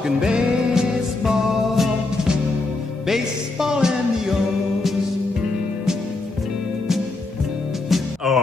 Talking baseball, baseball and the O's. Oh,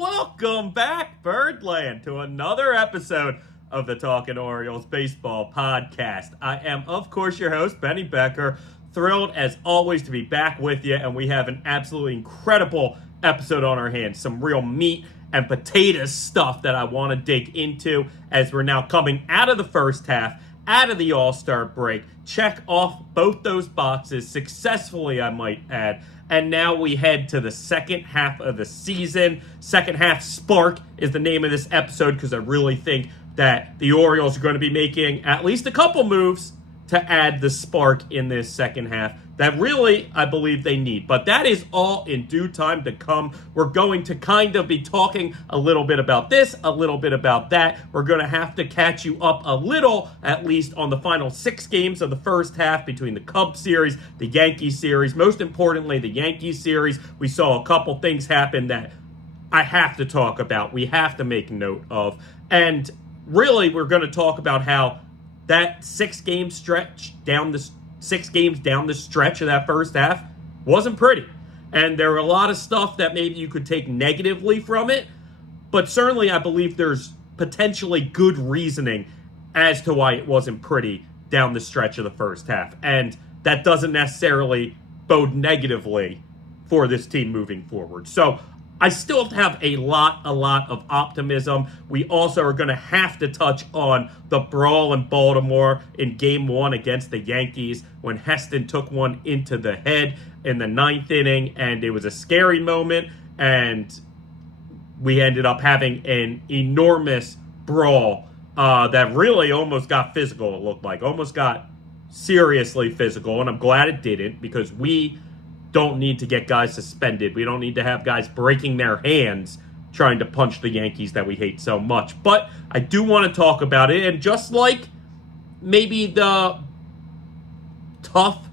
welcome back, Birdland, to another episode of the Talking Orioles Baseball Podcast. I am, of course, your host, Benny Becker. Thrilled, as always, to be back with you, and we have an absolutely incredible episode on our hands. Some real meat and potatoes stuff that I want to dig into as we're now coming out of the first half, out of the All-Star break. Check off both those boxes successfully, I might add. And now we head to the second half of the season. Second half spark is the name of this episode because I really think that the Orioles are going to be making at least a couple moves to add the spark in this second half that really I believe they need. But that is all in due time to come. We're going to kind of be talking a little bit about this, a little bit about that. We're going to have to catch you up a little, at least on the final 6 games of the first half between the Cubs series, the Yankees series. Most importantly, the Yankees series. We saw a couple things happen that I have to talk about. We have to make note of. And really, we're going to talk about how that 6 games down the stretch of that first half wasn't pretty. And there were a lot of stuff that maybe you could take negatively from it, but certainly I believe there's potentially good reasoning as to why it wasn't pretty down the stretch of the first half. And that doesn't necessarily bode negatively for this team moving forward. So I still have a lot of optimism. We also are going to have to touch on the brawl in Baltimore in Game 1 against the Yankees when Heston took one into the head in the 9th inning, and it was a scary moment, and we ended up having an enormous brawl that really almost got physical, it looked like. Almost got seriously physical, and I'm glad it didn't because we don't need to get guys suspended. We don't need to have guys breaking their hands trying to punch the Yankees that we hate so much. But I do want to talk about it. And just like maybe the tough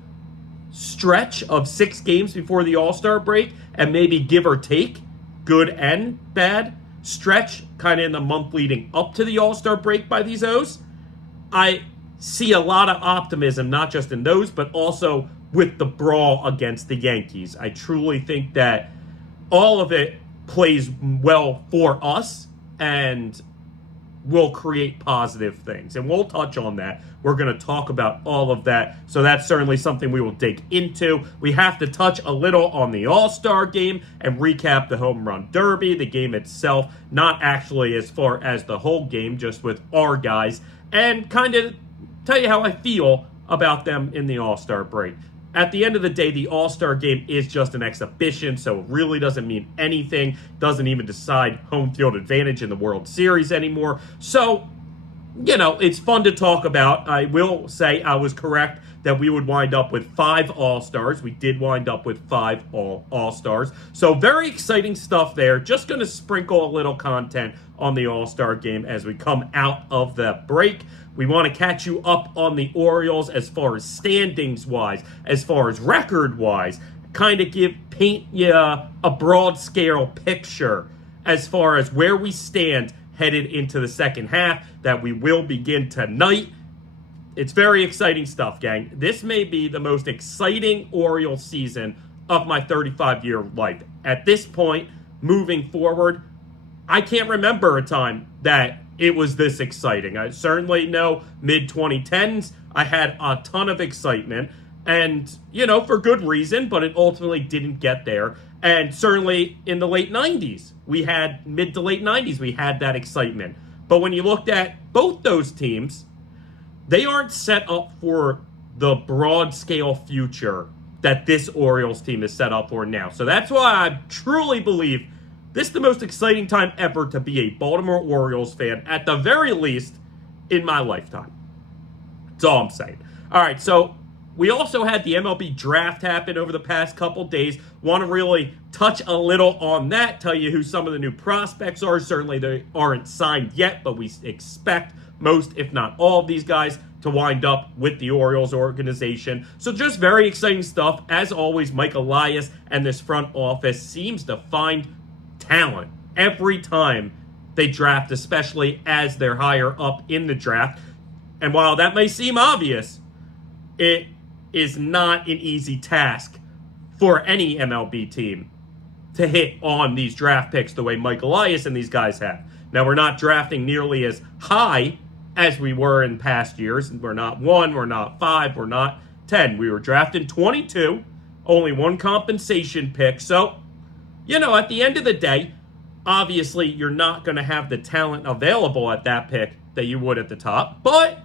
stretch of 6 games before the All-Star break, and maybe give or take, good and bad stretch kind of in the month leading up to the All-Star break by these O's, I see a lot of optimism, not just in those, but also with the brawl against the Yankees. I truly think that all of it plays well for us and will create positive things. And we'll touch on that. We're going to talk about all of that. So that's certainly something we will dig into. We have to touch a little on the All-Star game and recap the Home Run Derby, the game itself, not actually as far as the whole game, just with our guys, and kind of tell you how I feel about them in the All-Star break. At the end of the day, the All-Star game is just an exhibition, so it really doesn't mean anything. Doesn't even decide home field advantage in the World Series anymore. So, it's fun to talk about. I will say I was correct that we would wind up with 5 All-Stars. We did wind up with 5 All-Stars. So very exciting stuff there. Just going to sprinkle a little content on the All-Star game as we come out of the break. We want to catch you up on the Orioles as far as standings-wise, as far as record-wise, kind of paint you a broad-scale picture as far as where we stand headed into the second half that we will begin tonight. It's very exciting stuff, gang. This may be the most exciting Orioles season of my 35-year life. At this point, moving forward, I can't remember a time that it was this exciting. I certainly know mid-2010s, I had a ton of excitement. And, for good reason, but it ultimately didn't get there. And certainly in the late 90s, mid to late 90s, we had that excitement. But when you looked at both those teams, they aren't set up for the broad-scale future that this Orioles team is set up for now. So that's why I truly believe this is the most exciting time ever to be a Baltimore Orioles fan, at the very least, in my lifetime. That's all I'm saying. All right, so we also had the MLB draft happen over the past couple days. Want to really touch a little on that, tell you who some of the new prospects are. Certainly they aren't signed yet, but we expect most, if not all, of these guys to wind up with the Orioles organization. So just very exciting stuff. As always, Mike Elias and this front office seems to find talent every time they draft, especially as they're higher up in the draft. And while that may seem obvious, it is not an easy task for any MLB team to hit on these draft picks the way Mike Elias and these guys have. Now, we're not drafting nearly as high as we were in past years. We're not 1, we're not 5, we're not 10. We were drafting 22, only one compensation pick. So, at the end of the day, obviously you're not going to have the talent available at that pick that you would at the top. But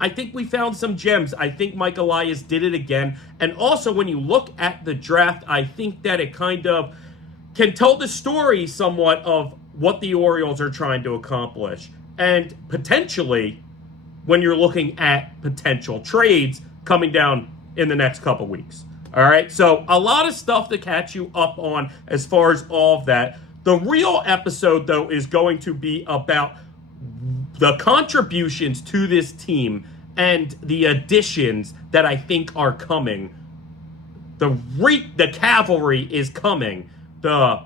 I think we found some gems. I think Mike Elias did it again. And also, when you look at the draft, I think that it kind of can tell the story somewhat of what the Orioles are trying to accomplish. And potentially, when you're looking at potential trades coming down in the next couple weeks. All right, so a lot of stuff to catch you up on as far as all of that. The real episode, though, is going to be about the contributions to this team and the additions that I think are coming. The cavalry is coming. The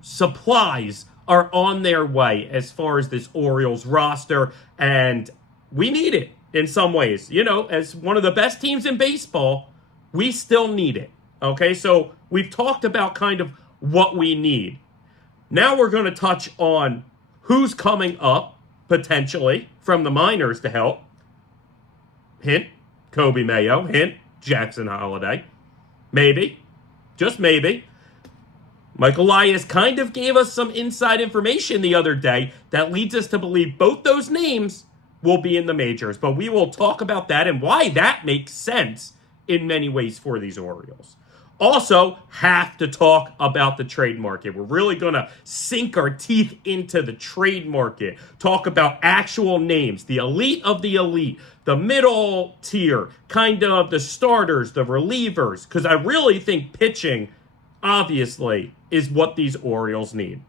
supplies are on their way as far as this Orioles roster, and we need it in some ways. As one of the best teams in baseball, we still need it. Okay, so we've talked about kind of what we need. Now we're going to touch on who's coming up, potentially, from the minors to help. Hint, Kobe Mayo. Hint, Jackson Holliday. Maybe. Just maybe. Mike Elias kind of gave us some inside information the other day that leads us to believe both those names will be in the majors. But we will talk about that and why that makes sense in many ways for these Orioles. Also, have to talk about the trade market. We're really going to sink our teeth into the trade market. Talk about actual names, the elite of the elite, the middle tier, kind of the starters, the relievers, because I really think pitching, obviously, is what these Orioles need.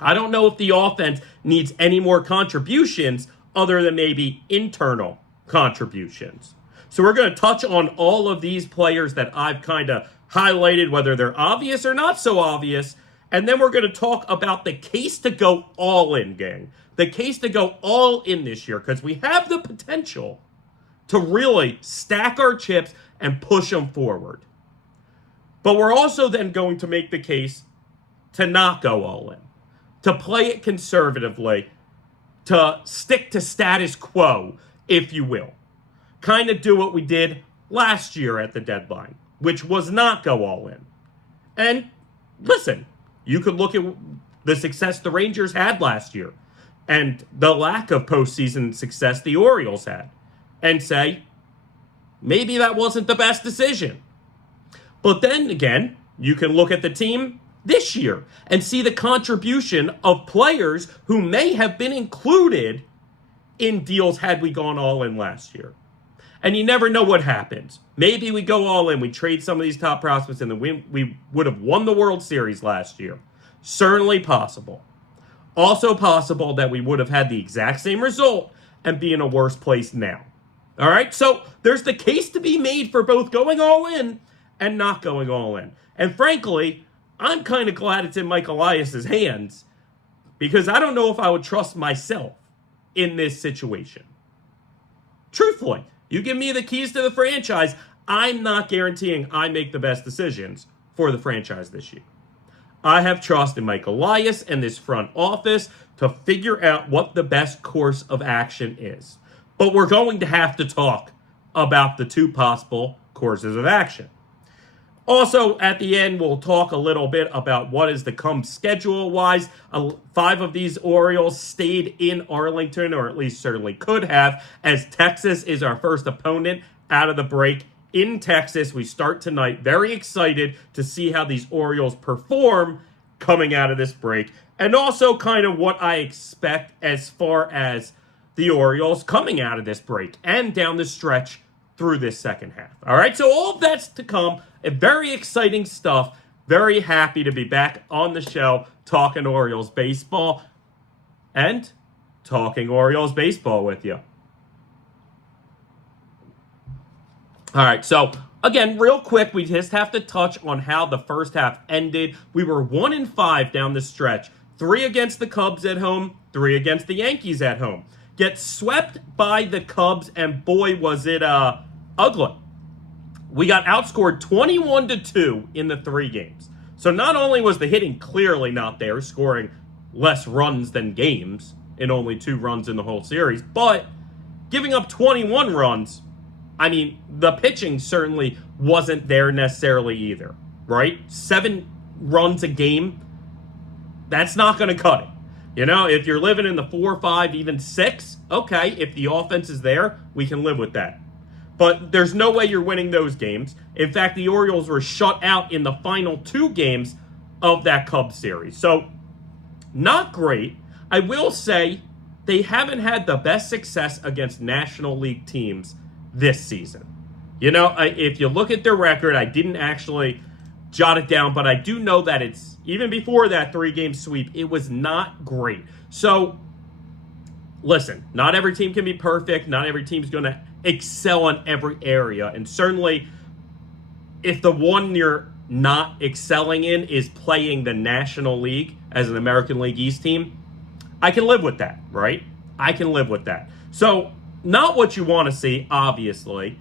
I don't know if the offense needs any more contributions other than maybe internal contributions. So we're going to touch on all of these players that I've kind of highlighted, whether they're obvious or not so obvious. And then we're going to talk about the case to go all in, gang. The case to go all in this year, because we have the potential to really stack our chips and push them forward. But we're also then going to make the case to not go all in, to play it conservatively, to stick to status quo, if you will. Kind of do what we did last year at the deadline, which was not go all in. And listen, you could look at the success the Rangers had last year and the lack of postseason success the Orioles had and say, maybe that wasn't the best decision. But then again, you can look at the team this year and see the contribution of players who may have been included in deals had we gone all in last year. And you never know what happens. Maybe we go all in, we trade some of these top prospects, and then we would have won the World Series last year. Certainly possible. Also possible that we would have had the exact same result and be in a worse place now. All right? So there's the case to be made for both going all in and not going all in. And frankly, I'm kind of glad it's in Mike Elias' hands because I don't know if I would trust myself in this situation. Truthfully. You give me the keys to the franchise, I'm not guaranteeing I make the best decisions for the franchise this year. I have trust in Mike Elias and this front office to figure out what the best course of action is. But we're going to have to talk about the two possible courses of action. Also, at the end, we'll talk a little bit about what is to come schedule-wise. 5 of these Orioles stayed in Arlington, or at least certainly could have, as Texas is our first opponent out of the break in Texas. We start tonight. Very excited to see how these Orioles perform coming out of this break. And also kind of what I expect as far as the Orioles coming out of this break and down the stretch through this second half. All right, so all of that's to come. Very exciting stuff. Very happy to be back on the show talking Orioles baseball and talking Orioles baseball with you. All right, so again, real quick, we just have to touch on how the first half ended. We were 1-5 down the stretch 3 against the Cubs at home, 3 against the Yankees at home. Get swept by the Cubs, and boy, was it ugly. We got outscored 21-2 in the 3 games. So not only was the hitting clearly not there, scoring less runs than games and only 2 runs in the whole series, but giving up 21 runs, I mean, the pitching certainly wasn't there necessarily either, right? 7 runs a game, that's not going to cut it. You know, if you're living in the 4, 5, even 6, okay, if the offense is there, we can live with that. But there's no way you're winning those games. In fact, the Orioles were shut out in the final 2 games of that Cubs series. So, not great. I will say they haven't had the best success against National League teams this season. You know, if you look at their record, I didn't actually jot it down, but I do know that it's, even before that 3-game sweep, it was not great. So, listen, not every team can be perfect. Not every team's going to excel in every area. And certainly, if the one you're not excelling in is playing the National League as an American League East team, I can live with that, right? I can live with that. So, not what you want to see, obviously.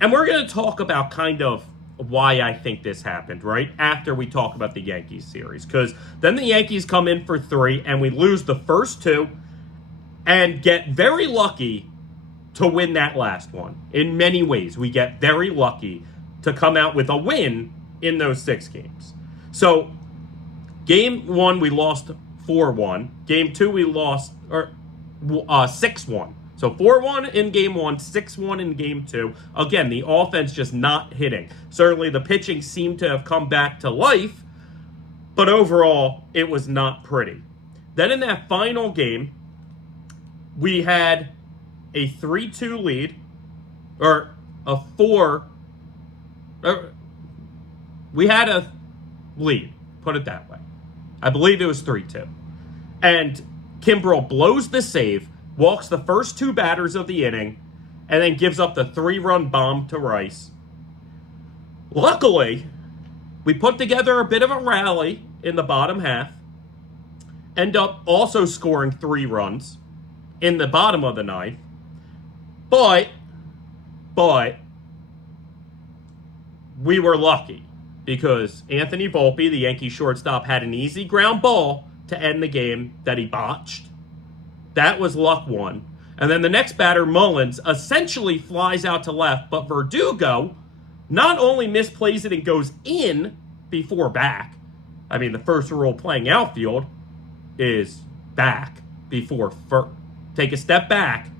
And we're going to talk about kind of why I think this happened, right? After we talk about the Yankees series. Because then the Yankees come in for 3, and we lose the first 2 and get very lucky to win that last one. In many ways, we get very lucky to come out with a win in those 6 games. So, game 1, we lost 4-1. Game 2, we lost 6-1. So 4-1 in game 1, 6-1 in game 2. Again, the offense just not hitting. Certainly the pitching seemed to have come back to life, but overall, it was not pretty. Then in that final game, we had a 3-2 lead, or a 4, we had a lead, put it that way. I believe it was 3-2. And Kimbrel blows the save, walks the first 2 batters of the inning, and then gives up the 3-run bomb to Rice. Luckily, we put together a bit of a rally in the bottom half, end up also scoring 3 runs in the bottom of the 9th, but we were lucky because Anthony Volpe, the Yankee shortstop, had an easy ground ball to end the game that he botched. That was luck 1. And then the next batter, Mullins, essentially flies out to left, but Verdugo not only misplays it and goes in before back. I mean, the first rule playing outfield is back before first. Take a step back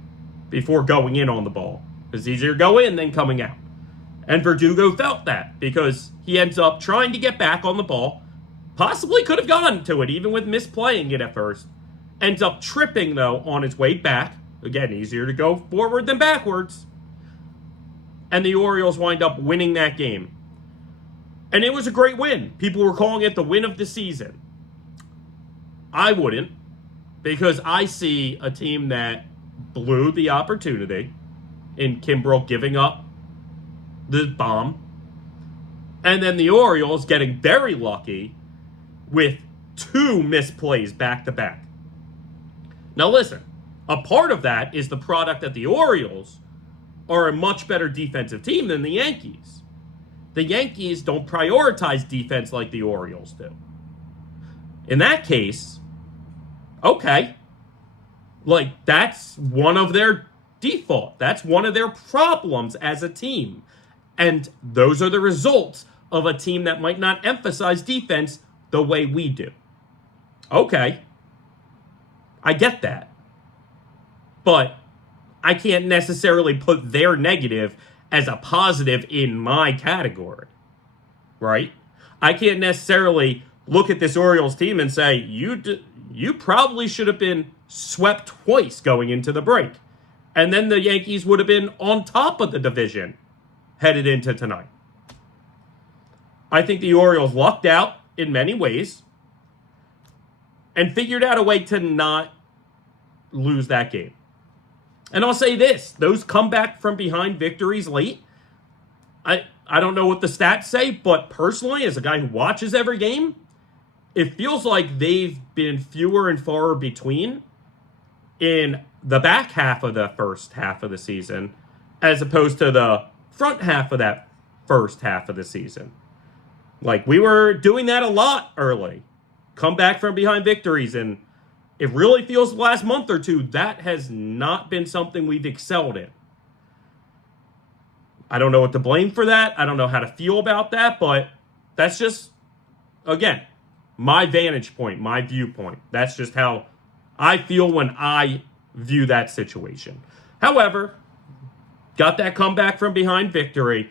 before going in on the ball. It's easier to go in than coming out. And Verdugo felt that because he ends up trying to get back on the ball. Possibly could have gotten to it, even with misplaying it at first. Ends up tripping, though, on his way back. Again, easier to go forward than backwards. And the Orioles wind up winning that game. And it was a great win. People were calling it the win of the season. I wouldn't, because I see a team that blew the opportunity in Kimbrel giving up the bomb. And then the Orioles getting very lucky with 2 misplays back-to-back. Now listen, a part of that is the product that the Orioles are a much better defensive team than the Yankees. The Yankees don't prioritize defense like the Orioles do. In that case, okay, like that's one of their default. That's one of their problems as a team. And those are the results of a team that might not emphasize defense the way we do. Okay, I get that. But I can't necessarily put their negative as a positive in my category, right? I can't necessarily look at this Orioles team and say, you probably should have been swept twice going into the break. And then the Yankees would have been on top of the division headed into tonight. I think the Orioles lucked out in many ways and figured out a way to not lose that game. And I'll say this, those comeback from behind victories late, I don't know what the stats say, but personally, as a guy who watches every game, it feels like they've been fewer and far between in the back half of the first half of the season as opposed to the front half of that first half of the season. Like, we were doing that a lot early. Come back from behind victories, and it really feels the last month or two that has not been something we've excelled in. I don't know what to blame for that. I don't know how to feel about that, but that's just, again, my vantage point, my viewpoint. That's just how I feel when I view that situation. However, got that comeback from behind victory.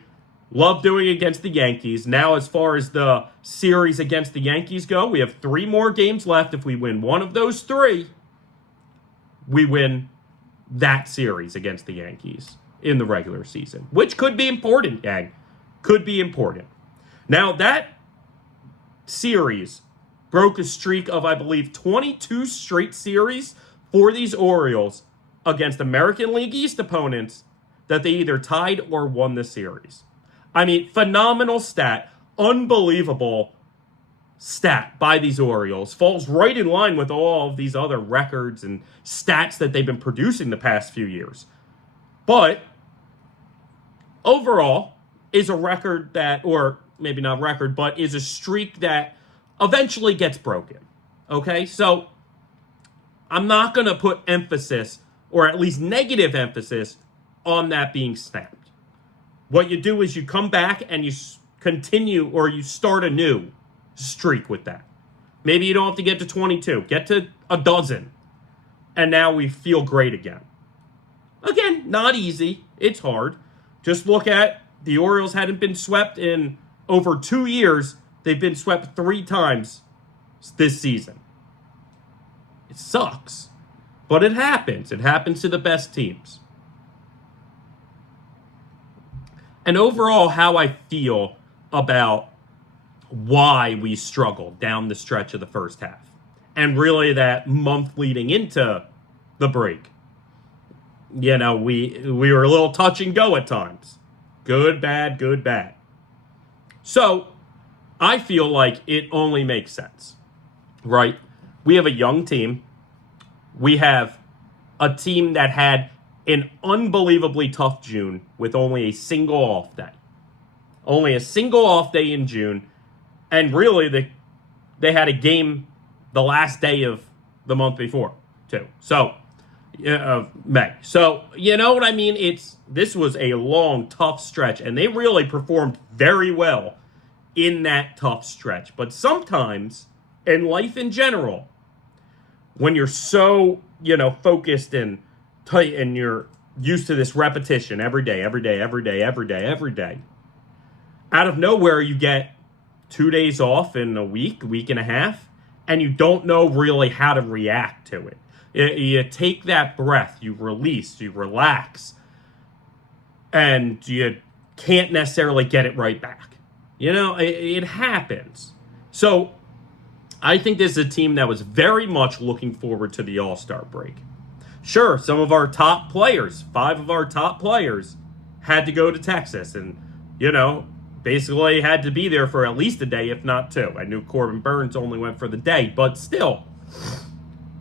Love doing it against the Yankees. Now, as far as the series against the Yankees go, we have 3 more games left. If we win one of those 3, we win that series against the Yankees in the regular season, which could be important, gang. Could be important. Now, that series broke a streak of, I believe, 22 straight series for these Orioles against American League East opponents that they either tied or won the series. I mean, phenomenal stat, unbelievable stat by these Orioles. Falls right in line with all of these other records and stats that they've been producing the past few years. But overall is a record that, or maybe not record, but is a streak that eventually gets broken. Okay, so I'm not going to put emphasis, or at least negative emphasis, on that being snapped. What you do is you come back and you continue, or you start a new streak with that. Maybe you don't have to get to 22. Get to a dozen. And now we feel great again. Again, not easy. It's hard. Just look at the Orioles hadn't been swept in over 2 years. They've been swept 3 times this season. It sucks. But it happens. It happens to the best teams. And overall, how I feel about why we struggled down the stretch of the first half. And really that month leading into the break. You know, we were a little touch and go at times. Good, bad, good, bad. So, I feel like it only makes sense, right? We have a young team. We have a team that had an unbelievably tough June with only a single off day. Only a single off day in June. And really, they had a game the last day of the month before, too. So, May. So, you know what I mean? This was a long, tough stretch. And they really performed very well in that tough stretch. But sometimes, in life in general, when you're so, focused and tight and you're used to this repetition every day, out of nowhere you get 2 days off in a week and a half, and you don't know really how to react to it. You take that breath, you release, you relax, and you can't necessarily get it right back. It happens. So I think this is a team that was very much looking forward to the All-Star break. Sure, some of our top players, 5 of our top players, had to go to Texas and, basically had to be there for at least a day, if not 2. I knew Corbin Burns only went for the day, but still,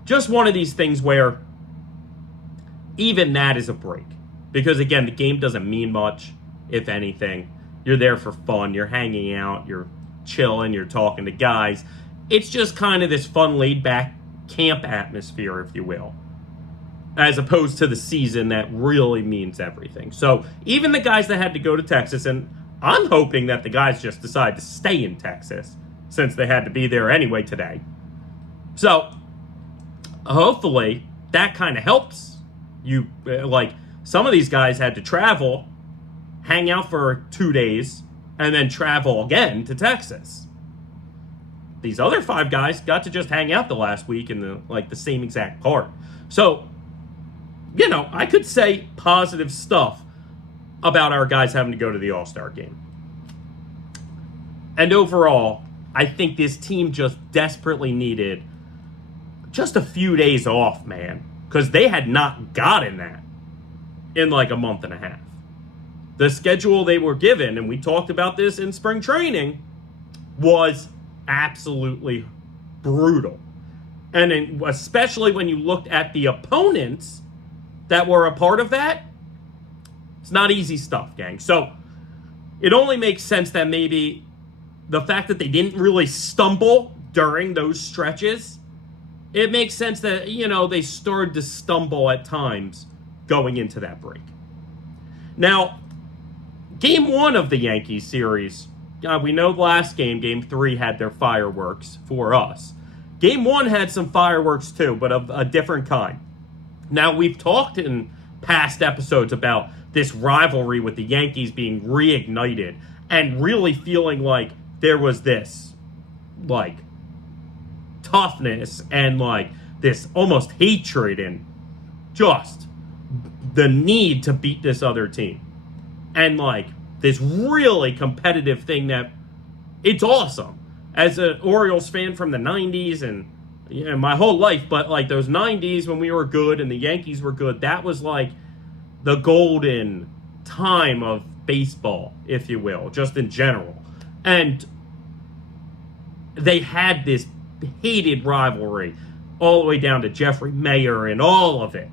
just one of these things where even that is a break. Because, again, the game doesn't mean much, if anything. You're there for fun, you're hanging out, you're chilling, you're talking to guys. It's just kind of this fun, laid-back camp atmosphere, if you will, as opposed to the season that really means everything. So even the guys that had to go to Texas, and I'm hoping that the guys just decide to stay in Texas since they had to be there anyway today. So hopefully that kind of helps you. Like, some of these guys had to travel, hang out for 2 days, and then travel again to Texas. These other 5 guys got to just hang out the last week in the same exact part. So, I could say positive stuff about our guys having to go to the All-Star game. And overall, I think this team just desperately needed just a few days off, man. Because they had not gotten that in a month and a half. The schedule they were given, and we talked about this in spring training, was absolutely brutal. And especially when you looked at the opponents that were a part of that, it's not easy stuff, gang. So it only makes sense that maybe the fact that they didn't really stumble during those stretches, it makes sense that, they started to stumble at times going into that break. Now, game 1 of the Yankees series, we know the last game 3, had their fireworks for us. Game 1 had some fireworks too, but of a different kind. Now, we've talked in past episodes about this rivalry with the Yankees being reignited and really feeling like there was this, toughness and, this almost hatred and just the need to beat this other team. And, this really competitive thing that it's awesome. As an Orioles fan from the 90s and my whole life, but those 90s when we were good and the Yankees were good, that was the golden time of baseball, if you will, just in general. And they had this hated rivalry all the way down to Jeffrey Mayo and all of it.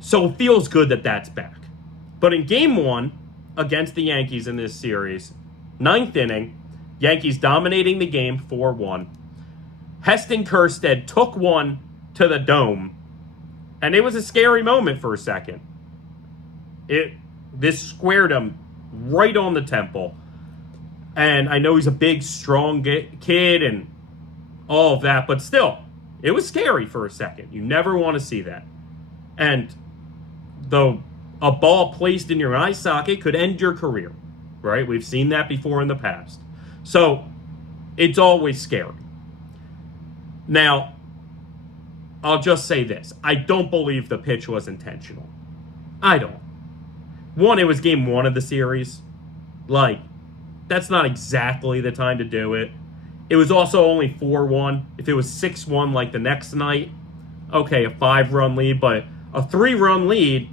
So it feels good that that's back. But in game 1 against the Yankees in this series, 9th inning, Yankees dominating the game 4-1. Heston Kjerstad took one to the dome, and it was a scary moment for a second. This squared him right on the temple. And I know he's a big, strong kid and all of that, but still, it was scary for a second. You never want to see that. And though a ball placed in your eye socket could end your career, right? We've seen that before in the past. So it's always scary. Now, I'll just say this. I don't believe the pitch was intentional. I don't. One, it was game 1 of the series. That's not exactly the time to do it. It was also only 4-1. If it was 6-1 like the next night, okay, a 5-run lead, but a 3-run lead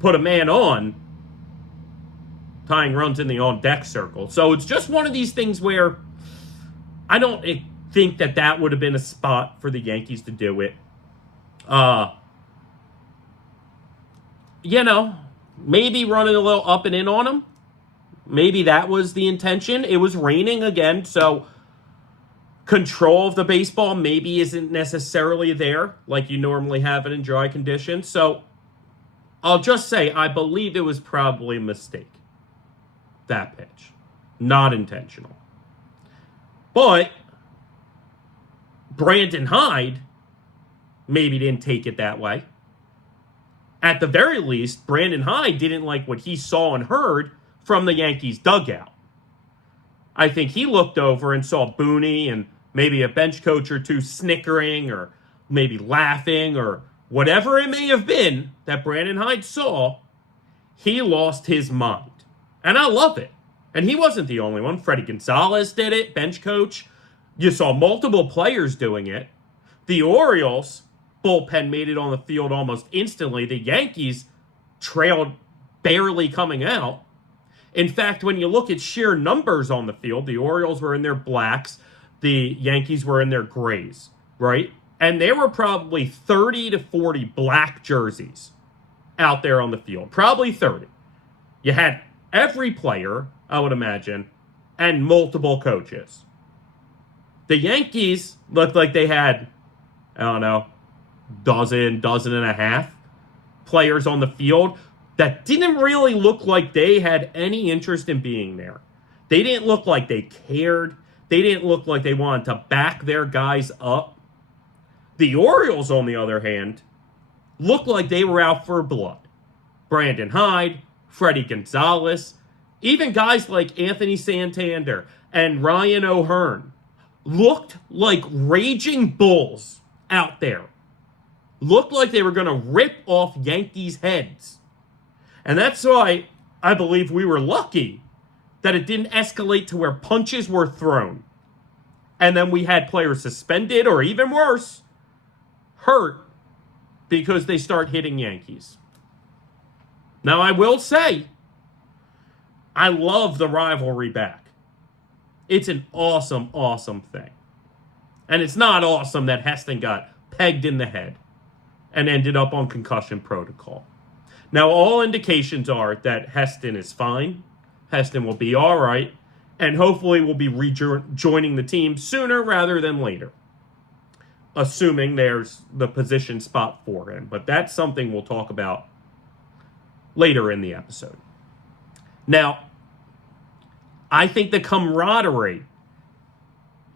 put a man on, tying runs in the on-deck circle. So it's just one of these things where I don't think that would have been a spot for the Yankees to do it. Maybe running a little up and in on him. Maybe that was the intention. It was raining again, so control of the baseball maybe isn't necessarily there like you normally have it in dry conditions. So I'll just say I believe it was probably a mistake. That pitch. Not intentional. But Brandon Hyde maybe didn't take it that way. At the very least, Brandon Hyde didn't like what he saw and heard from the Yankees dugout. I think he looked over and saw Booney and maybe a bench coach or two snickering or maybe laughing or whatever it may have been that Brandon Hyde saw. He lost his mind. And I love it. And he wasn't the only one. Freddie Gonzalez did it, bench coach. You saw multiple players doing it. The Orioles bullpen made it on the field almost instantly. The Yankees trailed barely coming out. In fact, when you look at sheer numbers on the field, the Orioles were in their blacks, the Yankees were in their grays, right? And there were probably 30 to 40 black jerseys out there on the field. Probably 30. You had every player, I would imagine, and multiple coaches. The Yankees looked like they had, dozen and a half players on the field that didn't really look like they had any interest in being there. They didn't look like they cared. They didn't look like they wanted to back their guys up. The Orioles, on the other hand, looked like they were out for blood. Brandon Hyde, Freddie Gonzalez, even guys like Anthony Santander and Ryan O'Hearn looked like raging bulls out there. Looked like they were going to rip off Yankees' heads. And that's why I believe we were lucky that it didn't escalate to where punches were thrown. And then we had players suspended or even worse, hurt because they start hitting Yankees. Now, I will say, I love the rivalry back. It's an awesome, awesome thing. And it's not awesome that Heston got pegged in the head and ended up on concussion protocol. Now, all indications are that Heston is fine. Heston will be all right. And hopefully will be rejoining the team sooner rather than later. Assuming there's the position spot for him. But that's something we'll talk about later in the episode. Now, I think the camaraderie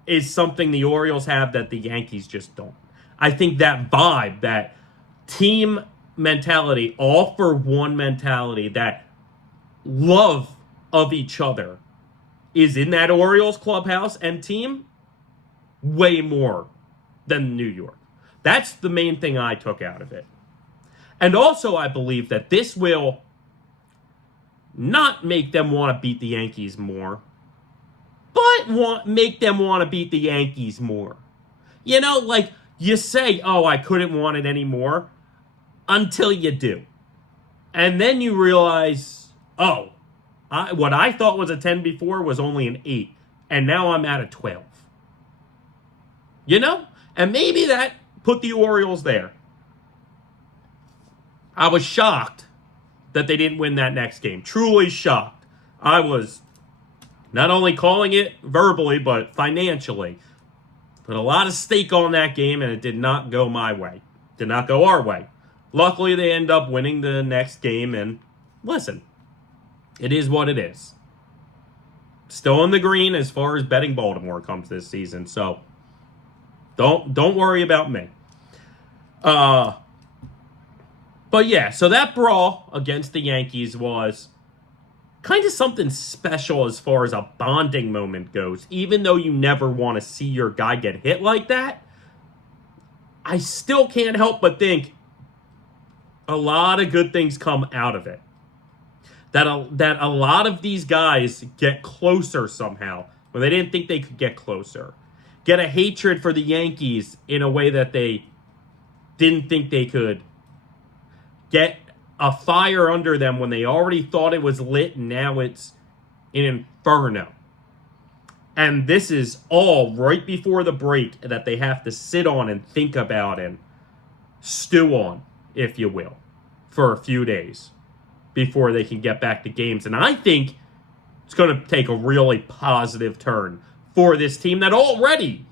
is something the Orioles have that the Yankees just don't. I think that vibe, that team mentality, all for one mentality, that love of each other is in that Orioles clubhouse and team way more than New York. That's the main thing I took out of it. And also I believe that this will not make them want to beat the Yankees more, but make them want to beat the Yankees more. You know, like you say, oh, I couldn't want it anymore until you do. And then you realize, oh, what I thought was a 10 before was only an 8. And now I'm at a 12. You know? And maybe that put the Orioles there. I was shocked that they didn't win that next game. Truly shocked. I was not only calling it verbally, but financially. Put a lot of stake on that game, and it did not go my way. Did not go our way. Luckily, they end up winning the next game, and listen, it is what it is. Still in the green as far as betting Baltimore comes this season, so don't worry about me. But yeah, so that brawl against the Yankees was kind of something special as far as a bonding moment goes. Even though you never want to see your guy get hit like that, I still can't help but think a lot of good things come out of it. That a lot of these guys get closer somehow when they didn't think they could get closer. Get a hatred for the Yankees in a way that they didn't think they could. Get a fire under them when they already thought it was lit and now it's an inferno. And this is all right before the break that they have to sit on and think about and stew on, if you will, for a few days before they can get back to games. And I think it's going to take a really positive turn for this team that already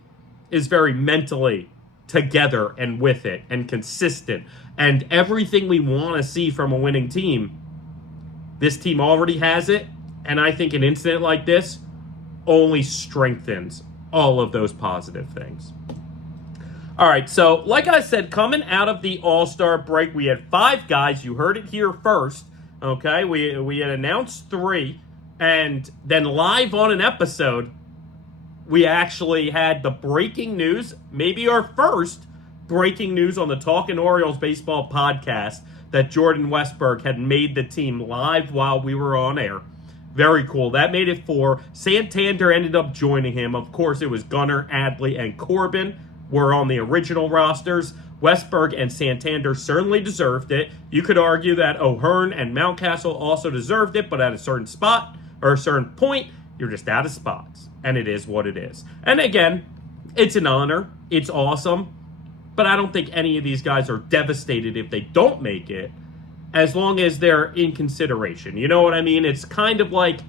is very mentally together and with it and consistent. And everything we want to see from a winning team, this team already has it. And I think an incident like this only strengthens all of those positive things. All right, so like I said, coming out of the All-Star break, we had 5 guys. You heard it here first, okay? We had announced 3, and then live on an episode, we actually had the breaking news, maybe our first breaking news on the Talkin' Orioles Baseball podcast, that Jordan Westburg had made the team live while we were on air. Very cool. That made it 4. Santander ended up joining him. Of course, it was Gunnar, Adley, and Corbin were on the original rosters. Westburg and Santander certainly deserved it. You could argue that O'Hearn and Mountcastle also deserved it, but at a certain spot or a certain point, you're just out of spots. And it is what it is. And again, it's an honor. It's awesome. But I don't think any of these guys are devastated if they don't make it, as long as they're in consideration. You know what I mean? It's kind of like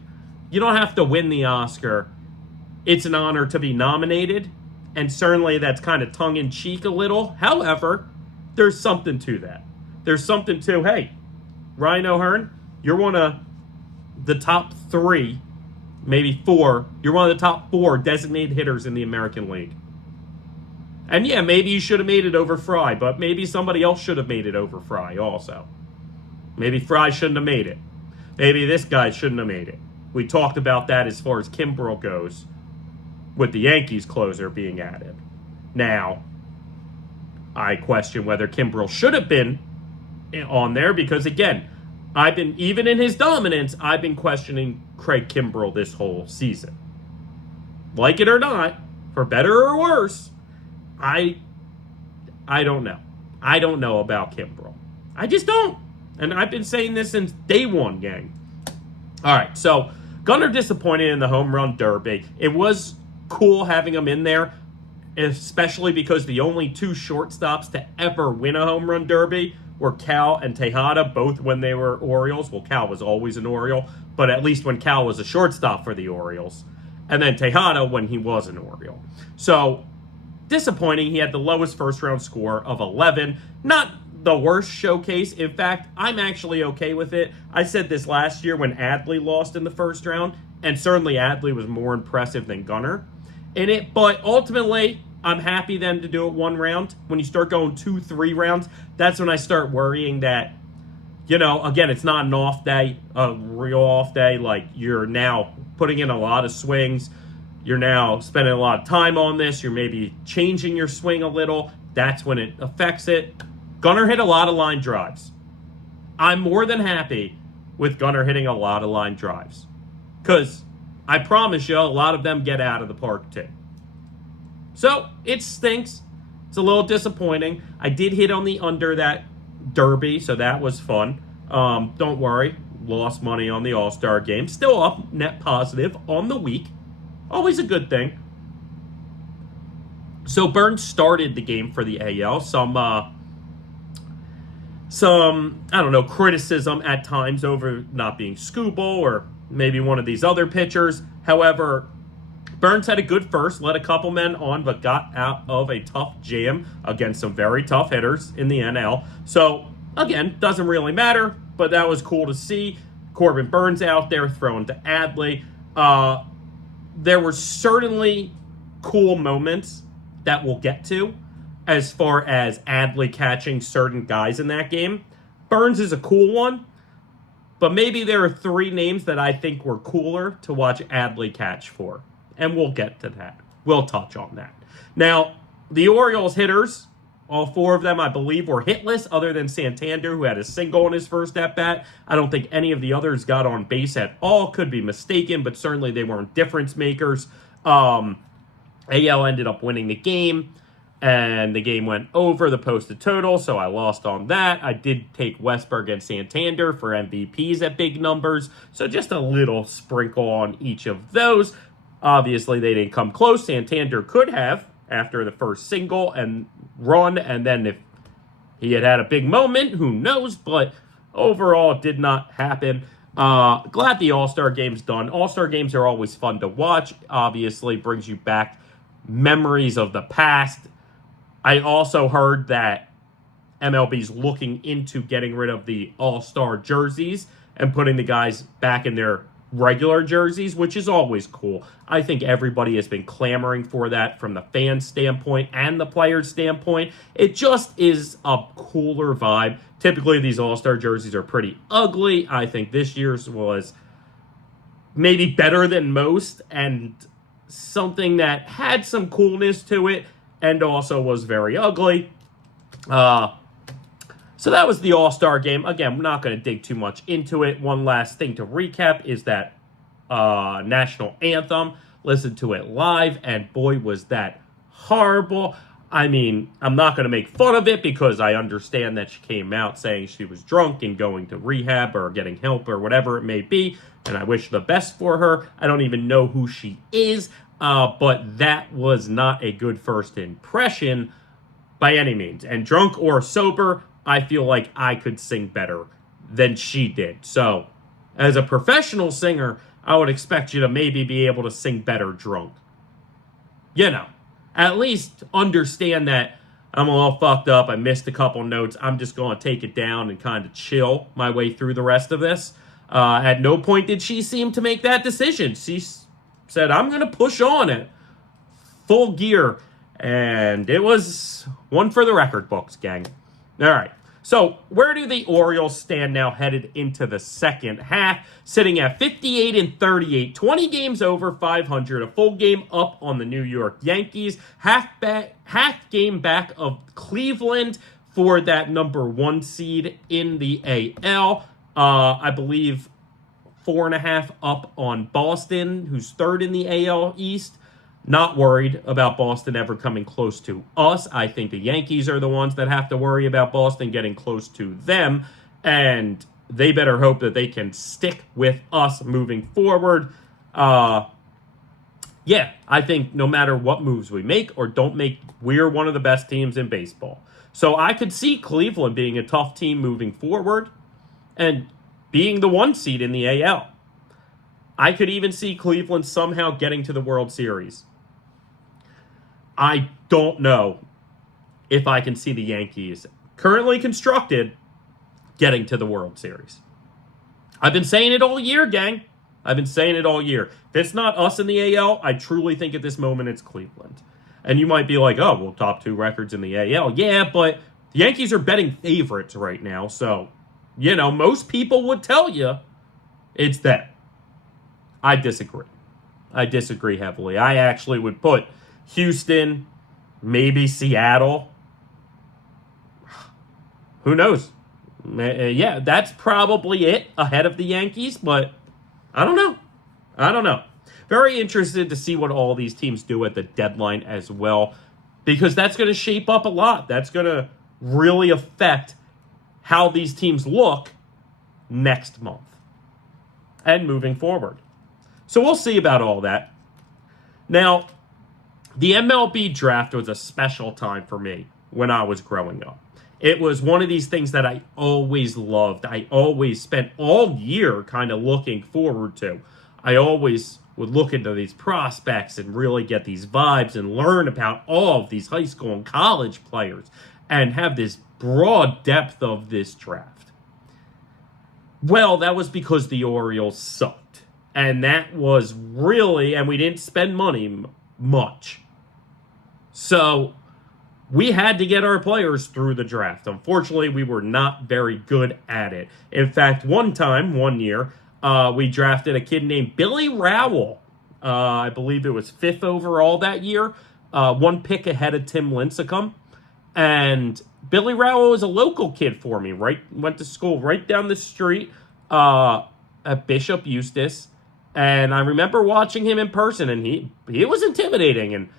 you don't have to win the Oscar. It's an honor to be nominated, and certainly that's kind of tongue-in-cheek a little. However, there's something to that. There's something to, hey, Ryan O'Hearn, you're one of the top 3, maybe 4. You're one of the top 4 designated hitters in the American League. And yeah, maybe you should have made it over Fry, but maybe somebody else should have made it over Fry also. Maybe Fry shouldn't have made it. Maybe this guy shouldn't have made it. We talked about that as far as Kimbrel goes, with the Yankees closer being added. Now, I question whether Kimbrel should have been on there because, again, even in his dominance, I've been questioning Craig Kimbrel this whole season. Like it or not, for better or worse, I don't know. I don't know about Kimbrel. I just don't. And I've been saying this since day one, gang. All right, so Gunnar disappointed in the home run derby. It was cool having him in there. especially because the only two shortstops to ever win a home run derby were Cal and Tejada, both when they were Orioles. Well, Cal was always an Oriole, but at least when Cal was a shortstop for the Orioles. And then Tejada when he was an Oriole. So, disappointing. He had the lowest first-round score of 11. Not the worst showcase. In fact, I'm actually okay with it. I said this last year when Adley lost in the first round, and certainly Adley was more impressive than Gunnar in it. But ultimately, I'm happy then to do it one round. When you start going 2-3 rounds, that's when I start worrying that, again, it's not an off day, a real off day. Like, you're now putting in a lot of swings. You're now spending a lot of time on this. You're maybe changing your swing a little. That's when it affects it. Gunnar hit a lot of line drives. I'm more than happy with Gunnar hitting a lot of line drives. Because I promise you, a lot of them get out of the park too. So, it stinks. It's a little disappointing. I did hit on the under that derby, so that was fun. Don't worry. Lost money on the All-Star game. Still up, net positive on the week. Always a good thing. So, Burns started the game for the AL. Some criticism at times over not being Skubal or maybe one of these other pitchers. However, Burns had a good first, let a couple men on, but got out of a tough jam against some very tough hitters in the NL. So, again, doesn't really matter, but that was cool to see. Corbin Burns out there throwing to Adley. There were certainly cool moments that we'll get to as far as Adley catching certain guys in that game. Burns is a cool one, but maybe there are three names that I think were cooler to watch Adley catch for. And we'll get to that. We'll touch on that. Now, the Orioles hitters, all four of them, I believe, were hitless, other than Santander, who had a single in his first at-bat. I don't think any of the others got on base at all. Could be mistaken, but certainly they weren't difference makers. AL ended up winning the game, and the game went over the posted total, so I lost on that. I did take Westberg and Santander for MVPs at big numbers, so just a little sprinkle on each of those. Obviously, they didn't come close. Santander could have after the first single and run, and then if he had a big moment, who knows, but overall, it did not happen. Glad the All-Star game's done. All-Star games are always fun to watch. Obviously, brings you back memories of the past. I also heard that MLB's looking into getting rid of the All-Star jerseys and putting the guys back in their regular jerseys, which is always cool. I think everybody has been clamoring for that from the fan standpoint and the player standpoint. It just is a cooler vibe. Typically, these All-Star jerseys are pretty ugly. I think this year's was maybe better than most and something that had some coolness to it and also was very ugly. So that was the All-Star game. Again, I'm not going to dig too much into it. One last thing to recap is that national anthem. Listened to it live, and boy, was that horrible. I mean, I'm not going to make fun of it because I understand that she came out saying she was drunk and going to rehab or getting help or whatever it may be, and I wish the best for her. I don't even know who she is, but that was not a good first impression by any means. And drunk or sober, I feel like I could sing better than she did. So, as a professional singer, I would expect you to maybe be able to sing better drunk. At least understand that I'm all fucked up. I missed a couple notes. I'm just going to take it down and kind of chill my way through the rest of this. At no point did she seem to make that decision. She said, I'm going to push on it. Full gear. And it was one for the record books, gang. All right. So, where do the Orioles stand now headed into the second half? Sitting at 58-38, 20 games over 500, a full game up on the New York Yankees, half game back of Cleveland for that number 1 seed in the AL. I believe 4.5 up on Boston, who's third in the AL East. Not worried about Boston ever coming close to us. I think the Yankees are the ones that have to worry about Boston getting close to them. And they better hope that they can stick with us moving forward. yeah, I think no matter what moves we make or don't make, we're one of the best teams in baseball. So I could see Cleveland being a tough team moving forward and being the 1 seed in the AL. I could even see Cleveland somehow getting to the World Series. I don't know if I can see the Yankees, currently constructed, getting to the World Series. I've been saying it all year, gang. I've been saying it all year. If it's not us in the AL, I truly think at this moment it's Cleveland. And you might be like, oh, well, top 2 records in the AL. Yeah, but the Yankees are betting favorites right now. So, most people would tell you it's them. I disagree. I disagree heavily. I actually would put Houston, maybe Seattle. Who knows? Yeah, that's probably it ahead of the Yankees, but I don't know. Very interested to see what all these teams do at the deadline as well, because that's going to shape up a lot. That's going to really affect how these teams look next month and moving forward. So we'll see about all that. Now, the MLB draft was a special time for me when I was growing up. It was one of these things that I always loved. I always spent all year kind of looking forward to. I always would look into these prospects and really get these vibes and learn about all of these high school and college players and have this broad depth of this draft. Well, that was because the Orioles sucked. And that was really, and we didn't spend money much. So we had to get our players through the draft. Unfortunately, we were not very good at it. In fact, one year, we drafted a kid named Billy Rowell. I believe it was 5th overall that year. 1 pick ahead of Tim Lincecum. And Billy Rowell was a local kid for me. Went to school right down the street at Bishop Eustis. And I remember watching him in person, and he was intimidating. And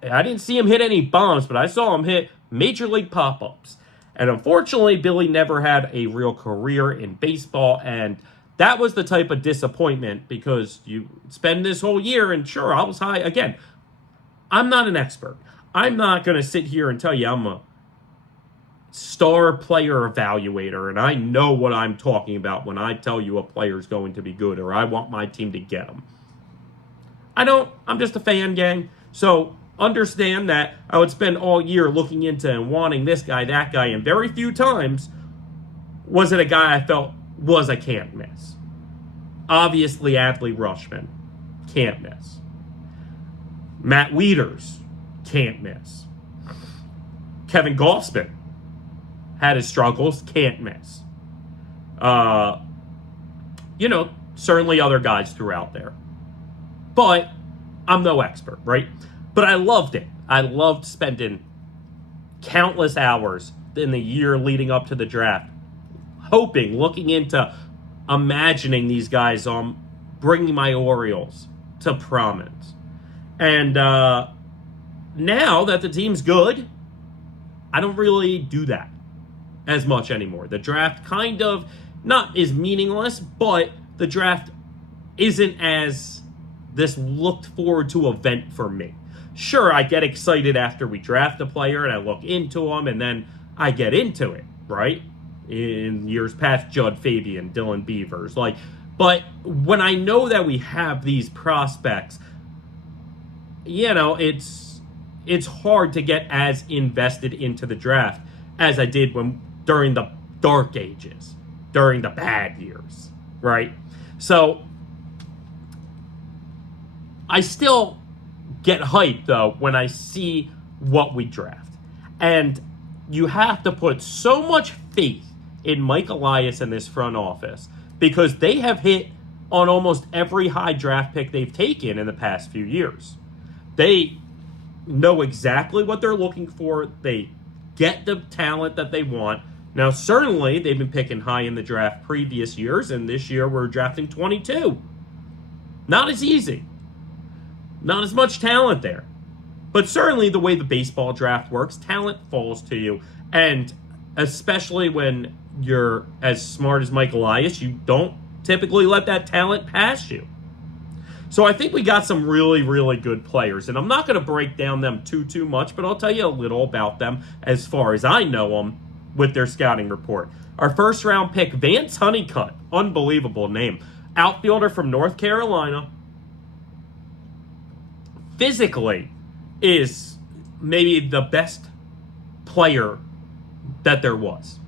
I didn't see him hit any bombs, but I saw him hit major league pop-ups. And unfortunately, Billy never had a real career in baseball, and that was the type of disappointment, because you spend this whole year, and sure, I was high. Again, I'm not an expert. I'm not going to sit here and tell you I'm a star player evaluator, and I know what I'm talking about when I tell you a player's going to be good, or I want my team to get them. I don't. I'm just a fan, gang. So understand that I would spend all year looking into and wanting this guy, that guy, and very few times was it a guy I felt was a can't miss. Obviously, Adley Rutschman, can't miss. Matt Wieters, can't miss. Kevin Gausman had his struggles, can't miss. Certainly other guys throughout there. But I'm no expert, right? But I loved it. I loved spending countless hours in the year leading up to the draft, looking into, imagining these guys bringing my Orioles to prominence. And now that the team's good, I don't really do that as much anymore. The draft kind of not is meaningless, but the draft isn't as this looked forward to event for me. Sure, I get excited after we draft a player and I look into them, and then I get into it, right? In years past, Judd Fabian, Dylan Beavers, but when I know that we have these prospects, it's hard to get as invested into the draft as I did during the dark ages, during the bad years, right? So I still get hyped, though, when I see what we draft. And you have to put so much faith in Mike Elias and this front office, because they have hit on almost every high draft pick they've taken in the past few years. They know exactly what they're looking for. They get the talent that they want. Now, certainly, they've been picking high in the draft previous years, and this year we're drafting 22. Not as easy. Not as much talent there. But certainly the way the baseball draft works, talent falls to you. And especially when you're as smart as Mike Elias, you don't typically let that talent pass you. So I think we got some really, really good players. And I'm not going to break down them too much, but I'll tell you a little about them as far as I know them with their scouting report. Our first round pick, Vance Honeycutt. Unbelievable name. Outfielder from North Carolina. Physically is maybe the best player that there was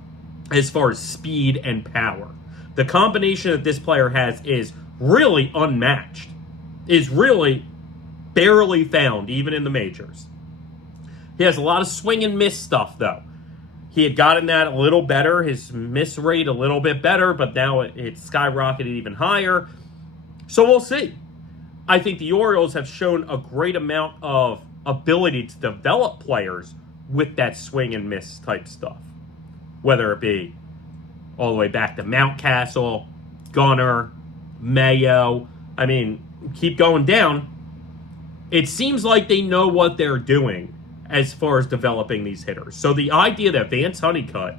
as far as speed and power. The combination that this player has is really unmatched, is really barely found even in the majors. He has a lot of swing and miss stuff though. He had gotten that a little better, his miss rate a little bit better, but now it's skyrocketed even higher. So we'll see. I think the Orioles have shown a great amount of ability to develop players with that swing and miss type stuff. Whether it be all the way back to Mountcastle, Gunnar, Mayo. I mean, keep going down. It seems like they know what they're doing as far as developing these hitters. So the idea that Vance Honeycutt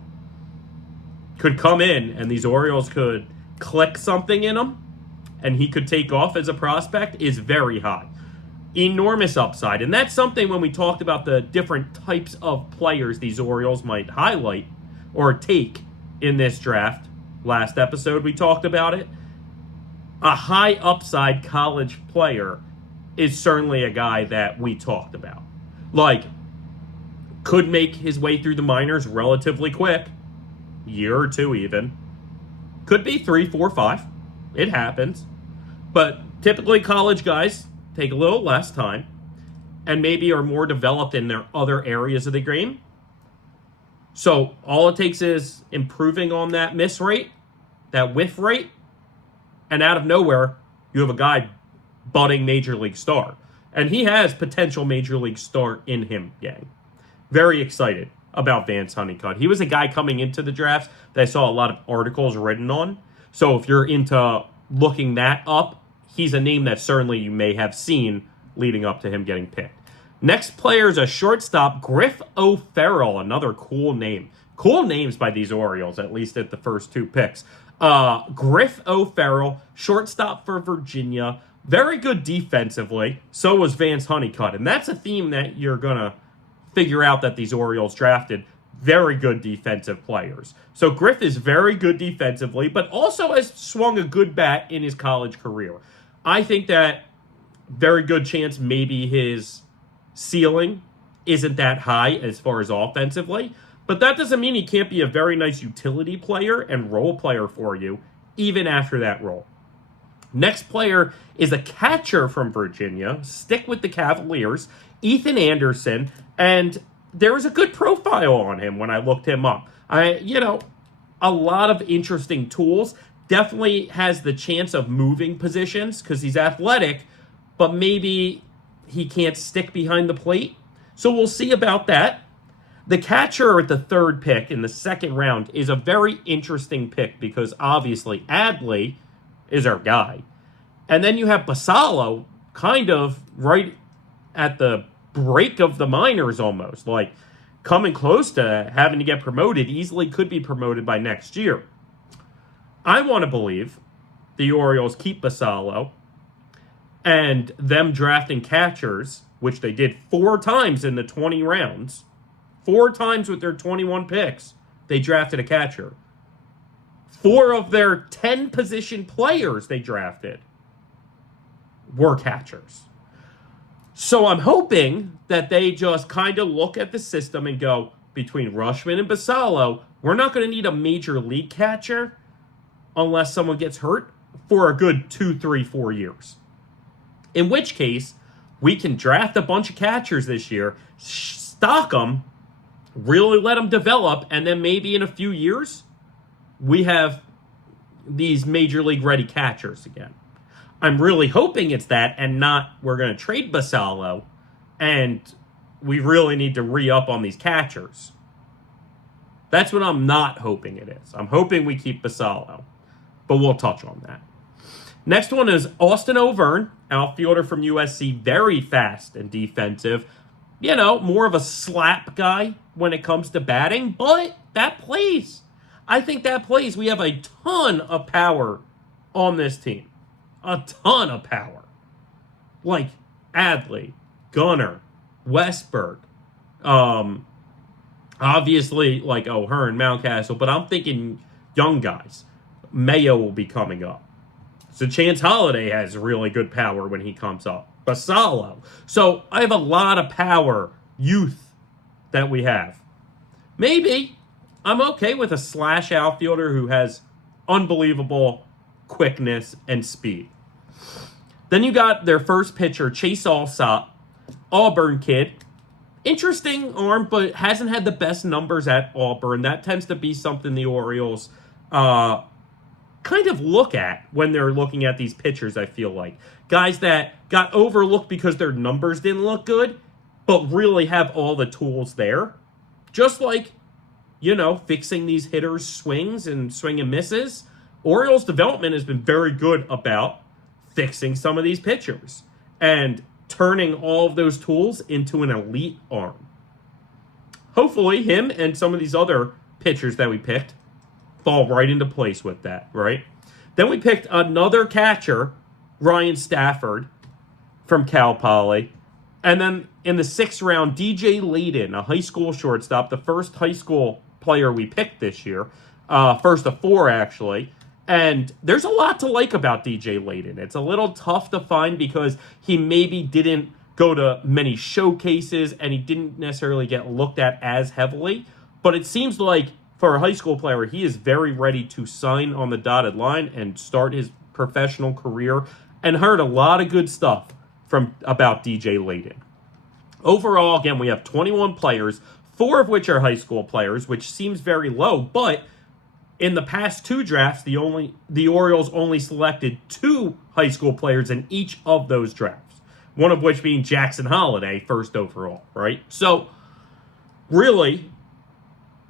could come in and these Orioles could click something in him and he could take off as a prospect is very high. Enormous upside. And that's something when we talked about the different types of players these Orioles might highlight or take in this draft. Last episode we talked about it. A high upside college player is certainly a guy that we talked about. Like, could make his way through the minors relatively quick. Year or two even. Could be 3, 4, 5. It happens. But typically college guys take a little less time and maybe are more developed in their other areas of the game. So all it takes is improving on that miss rate, that whiff rate, and out of nowhere, you have a guy budding major league star. And he has potential major league star in him, gang. Very excited about Vance Honeycutt. He was a guy coming into the drafts that I saw a lot of articles written on. So if you're into looking that up, he's a name that certainly you may have seen leading up to him getting picked. Next player is a shortstop, Griff O'Farrell, another cool name. Cool names by these Orioles, at least at the first 2 picks. Griff O'Farrell, shortstop for Virginia. Very good defensively. So was Vance Honeycutt. And that's a theme that you're going to figure out that these Orioles drafted. Very good defensive players. So Griff is very good defensively, but also has swung a good bat in his college career. I think that very good chance maybe his ceiling isn't that high as far as offensively, but that doesn't mean he can't be a very nice utility player and role player for you, even after that role. Next player is a catcher from Virginia. Stick with the Cavaliers, Ethan Anderson, and there was a good profile on him when I looked him up. A lot of interesting tools. Definitely has the chance of moving positions because he's athletic, but maybe he can't stick behind the plate. So we'll see about that. The catcher at the 3rd pick in the 2nd round is a very interesting pick because obviously Adley is our guy. And then you have Basallo kind of right at the break of the minors almost, like coming close to having to get promoted, easily could be promoted by next year. I want to believe the Orioles keep Basallo and them drafting catchers, which they did 4 times in the 20 rounds, 4 times with their 21 picks, they drafted a catcher. 4 of their 10 position players they drafted were catchers. So I'm hoping that they just kind of look at the system and go, between Rushman and Basallo, we're not going to need a major league catcher unless someone gets hurt for a good 2, 3, 4 years. In which case, we can draft a bunch of catchers this year, stock them, really let them develop, and then maybe in a few years, we have these major league ready catchers again. I'm really hoping it's that and not we're going to trade Basallo and we really need to re-up on these catchers. That's what I'm not hoping it is. I'm hoping we keep Basallo, but we'll touch on that. Next one is Austin O'Verne, outfielder from USC, very fast and defensive. More of a slap guy when it comes to batting, but that plays. I think that plays. We have a ton of power on this team. A ton of power. like Adley, Gunnar, Westberg, obviously like O'Hearn, Mountcastle, but I'm thinking young guys. Mayo will be coming up. So Chance Holliday has really good power when he comes up. Basalo. So I have a lot of power, youth that we have. Maybe I'm okay with a slash outfielder who has unbelievable quickness and speed. Then you got their first pitcher, Chase Allsop, Auburn kid. Interesting arm, but hasn't had the best numbers at Auburn. That tends to be something the Orioles kind of look at when they're looking at these pitchers, I feel like. Guys that got overlooked because their numbers didn't look good, but really have all the tools there. Just like, fixing these hitters' swings and swing and misses. Orioles development has been very good about fixing some of these pitchers and turning all of those tools into an elite arm. Hopefully him and some of these other pitchers that we picked fall right into place with that, right? Then we picked another catcher, Ryan Stafford from Cal Poly. And then in the 6th round, DJ Layden, a high school shortstop, the first high school player we picked this year. First of 4, actually. And there's a lot to like about DJ Layden. It's a little tough to find because he maybe didn't go to many showcases and he didn't necessarily get looked at as heavily. But it seems like for a high school player, he is very ready to sign on the dotted line and start his professional career. And heard a lot of good stuff about DJ Layden. Overall, again, we have 21 players, 4 of which are high school players, which seems very low, but in the past 2 drafts, the Orioles only selected 2 high school players in each of those drafts. One of which being Jackson Holliday, first overall, right? So, really,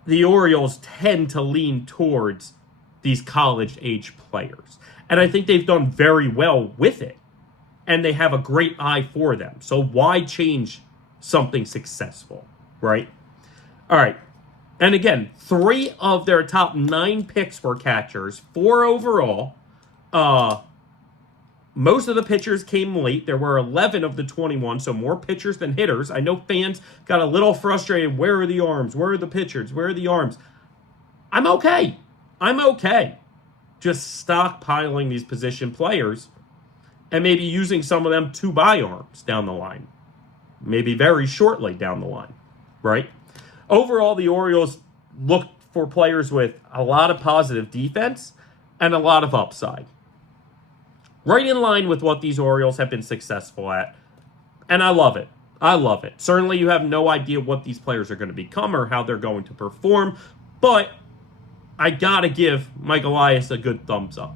the Orioles tend to lean towards these college-age players. And I think they've done very well with it. And they have a great eye for them. So why change something successful, right? All right. And again, 3 of their top 9 picks were catchers, 4 overall. Most of the pitchers came late. There were 11 of the 21, so more pitchers than hitters. I know fans got a little frustrated. Where are the arms? Where are the pitchers? Where are the arms? I'm okay. Just stockpiling these position players and maybe using some of them to buy arms down the line. Maybe very shortly down the line, right? Overall, the Orioles looked for players with a lot of positive defense and a lot of upside. Right in line with what these Orioles have been successful at. And I love it. Certainly you have no idea what these players are going to become or how they're going to perform, but I got to give Mike Elias a good thumbs up.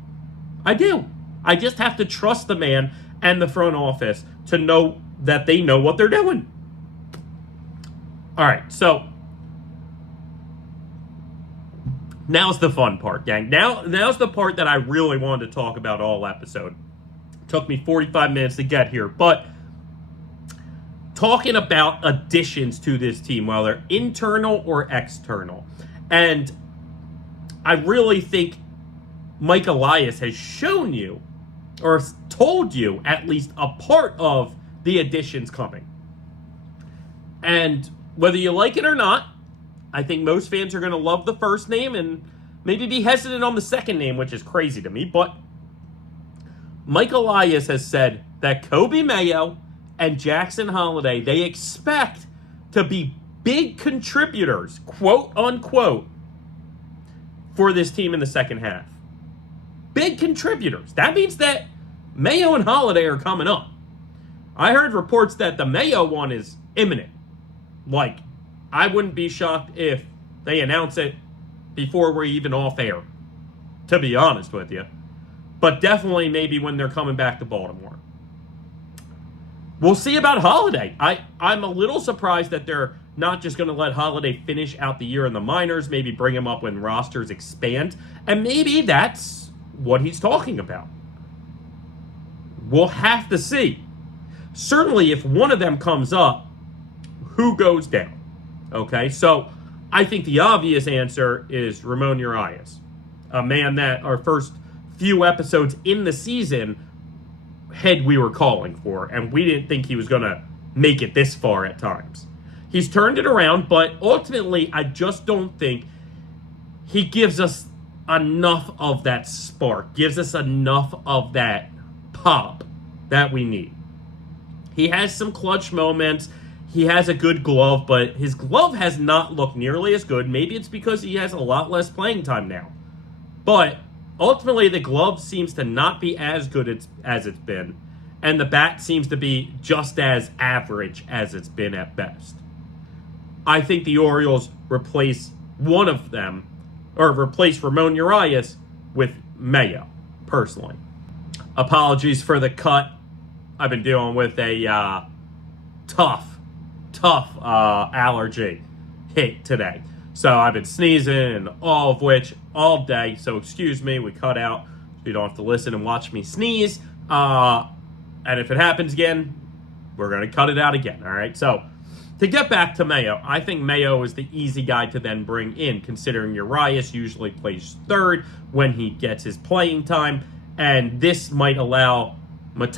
I do. I just have to trust the man and the front office to know that they know what they're doing. All right, so now's the fun part, gang. Now's the part that I really wanted to talk about all episode. It took me 45 minutes to get here, but talking about additions to this team, whether internal or external. And I really think Mike Elias has shown you, or told you at least, a part of the additions coming. And whether you like it or not, I think most fans are going to love the first name and maybe be hesitant on the second name, which is crazy to me. But Mike Elias has said that Kobe Mayo and Jackson Holliday, they expect to be big contributors, quote unquote, for this team in the second half. Big contributors. That means that Mayo and Holliday are coming up. I heard reports that the Mayo one is imminent. Like, I wouldn't be shocked if they announce it before we're even off air, to be honest with you. But definitely maybe when they're coming back to Baltimore. We'll see about Holliday. I'm a little surprised that they're not just going to let Holliday finish out the year in the minors, maybe bring him up when rosters expand, and maybe that's what he's talking about. We'll have to see. Certainly, if one of them comes up, who goes down? Okay, so I think the obvious answer is Ramon Urias, a man that our first few episodes in the season, head we were calling for, and we didn't think he was going to make it this far at times. He's turned it around, but ultimately, I just don't think he gives us enough of that spark, gives us enough of that pop that we need. He has some clutch moments. He has a good glove, but his glove has not looked nearly as good. Maybe it's because he has a lot less playing time now. But ultimately, the glove seems to not be as good as it's been, and the bat seems to be just as average as it's been at best. I think the Orioles replace one of them, or replace Ramon Urias with Mayo, personally. Apologies for the cut. I've been dealing with a tough allergy hit today. So I've been sneezing and all of which all day. So excuse me, we cut out. So you don't have to listen and watch me sneeze. And if it happens again, we're going to cut it out again. All right. So to get back to Mayo, I think Mayo is the easy guy to then bring in, considering Urias usually plays third when he gets his playing time. And this might allow this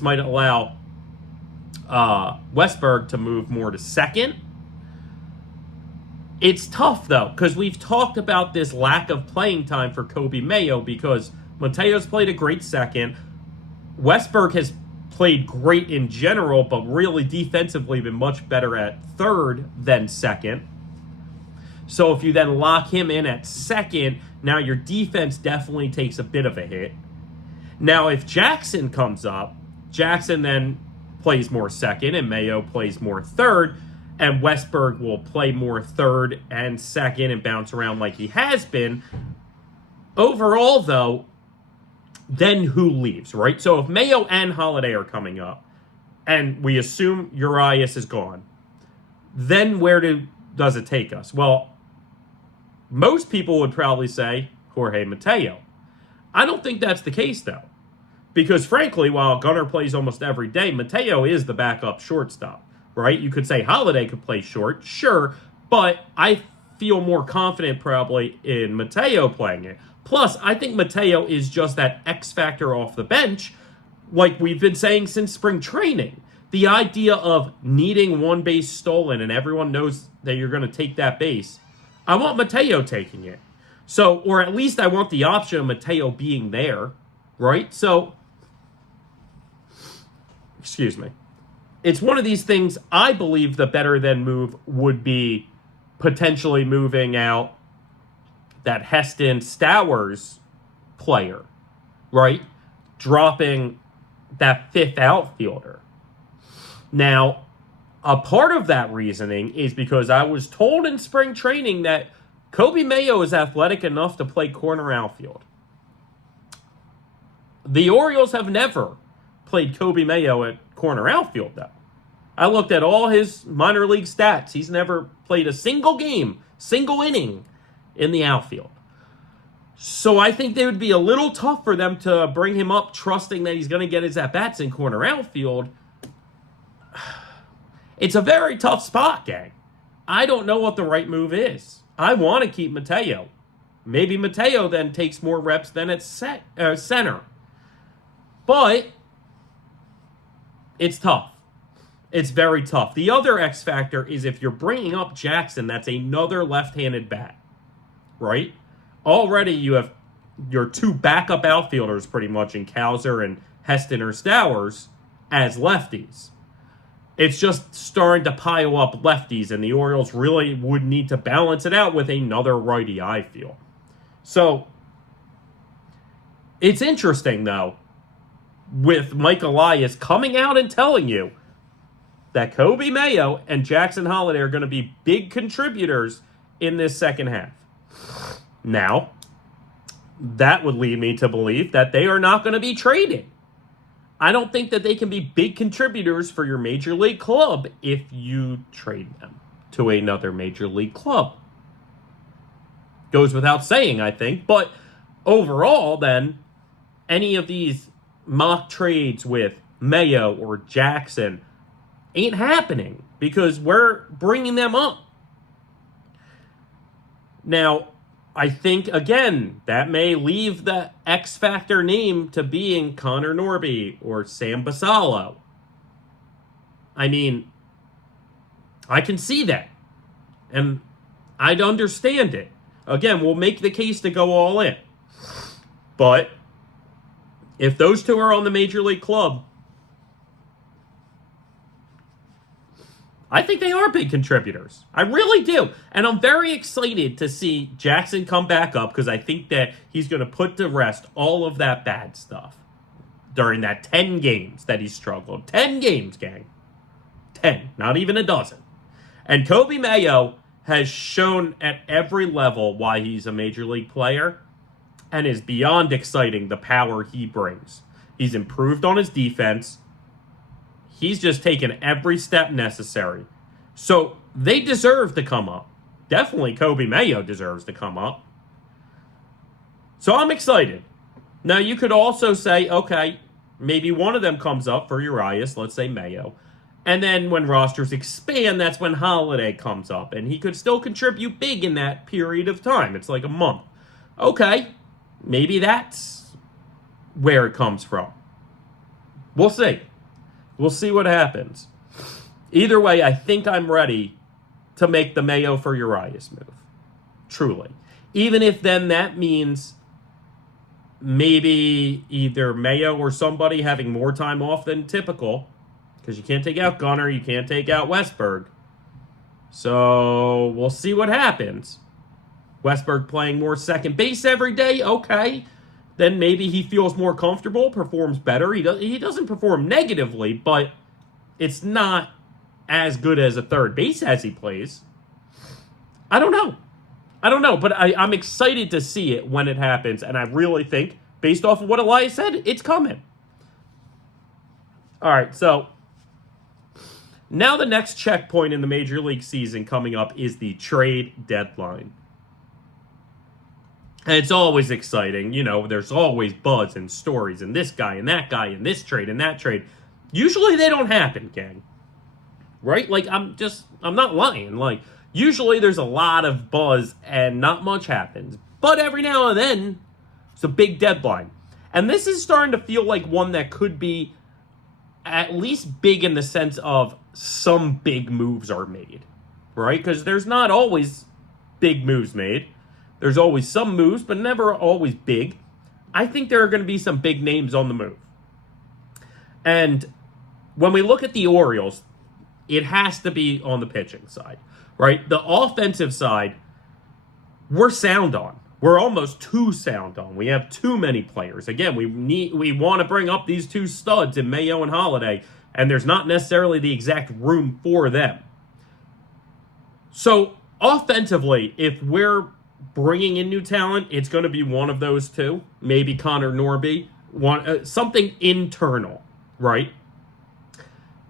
might allow Westberg to move more to second. It's tough, though, because we've talked about this lack of playing time for Coby Mayo because Mateo's played a great second. Westberg has played great in general, but really defensively been much better at third than second. So if you then lock him in at second, now your defense definitely takes a bit of a hit. Now, if Jackson comes up, Jackson then plays more second and Mayo plays more third, and Westberg will play more third and second and bounce around like he has been. Overall, though, then who leaves, right? So if Mayo and Holliday are coming up, and we assume Urias is gone, then where does it take us? Well, most people would probably say Jorge Mateo. I don't think that's the case, though. Because, frankly, while Gunnar plays almost every day, Mateo is the backup shortstop, right? You could say Holliday could play short, sure, but I feel more confident probably in Mateo playing it. Plus, I think Mateo is just that X factor off the bench, like we've been saying since spring training. The idea of needing one base stolen and everyone knows that you're going to take that base, I want Mateo taking it. So, or at least I want the option of Mateo being there, right? So, excuse me. It's one of these things. I believe the better than move would be potentially moving out that Heston Stowers player, right? Dropping that fifth outfielder. Now, a part of that reasoning is because I was told in spring training that Coby Mayo is athletic enough to play corner outfield. The Orioles have never played Coby Mayo at corner outfield, though. I looked at all his minor league stats. He's never played a single game, single inning in the outfield. So I think they would be a little tough for them to bring him up trusting that he's going to get his at-bats in corner outfield. It's a very tough spot, gang. I don't know what the right move is. I want to keep Mateo. Maybe Mateo then takes more reps than at center. But it's tough. It's very tough. The other X factor is if you're bringing up Jackson, that's another left-handed bat, right? Already you have your two backup outfielders pretty much in Cowser and Heston or Stowers as lefties. It's just starting to pile up lefties, and the Orioles really would need to balance it out with another righty, I feel. So, it's interesting, though, with Mike Elias coming out and telling you that Coby Mayo and Jackson Holliday are going to be big contributors in this second half. Now, that would lead me to believe that they are not going to be traded. I don't think that they can be big contributors for your major league club if you trade them to another major league club. Goes without saying, I think. But overall, then, any of these mock trades with Mayo or Jackson ain't happening because we're bringing them up. Now, I think, again, that may leave the X Factor name to being Connor Norby or Sam Basallo. I mean, I can see that. And I'd understand it. Again, we'll make the case to go all in. But if those two are on the Major League club, I think they are big contributors. I really do. And I'm very excited to see Jackson come back up because I think that he's going to put to rest all of that bad stuff during that 10 games that he struggled. 10 games, gang. 10, not even a dozen. And Kobe Mayo has shown at every level why he's a Major League player and is beyond exciting the power he brings. He's improved on his defense. He's just taken every step necessary. So they deserve to come up. Definitely Kobe Mayo deserves to come up. So I'm excited. Now you could also say, okay, maybe one of them comes up for Urias, let's say Mayo. And then when rosters expand, that's when Holliday comes up. And he could still contribute big in that period of time. It's like a month. Okay, maybe that's where it comes from. We'll see. We'll see what happens. Either way, I think I'm ready to make the Mayo for Urias move. Truly. Even if then that means maybe either Mayo or somebody having more time off than typical. Because you can't take out Gunnar, you can't take out Westberg. So we'll see what happens. Westberg playing more second base every day, okay. Then maybe he feels more comfortable, performs better. He doesn't perform negatively, but it's not as good as a third base as he plays. I don't know, but I'm excited to see it when it happens, and I really think, based off of what Elias said, it's coming. All right, so now the next checkpoint in the Major League season coming up is the trade deadline. And it's always exciting. You know, there's always buzz and stories and this guy and that guy and this trade and that trade. Usually they don't happen, gang. Right? Like, I'm not lying. Like, usually there's a lot of buzz and not much happens. But every now and then, it's a big deadline. And this is starting to feel like one that could be at least big in the sense of some big moves are made. Right? Because there's not always big moves made. There's always some moves, but never always big. I think there are going to be some big names on the move. And when we look at the Orioles, it has to be on the pitching side, right? The offensive side, we're sound on. We're almost too sound on. We have too many players. Again, we want to bring up these two studs in Mayo and Holliday, and there's not necessarily the exact room for them. So offensively, if we're bringing in new talent, it's going to be one of those two. Maybe Connor Norby. Something internal, right?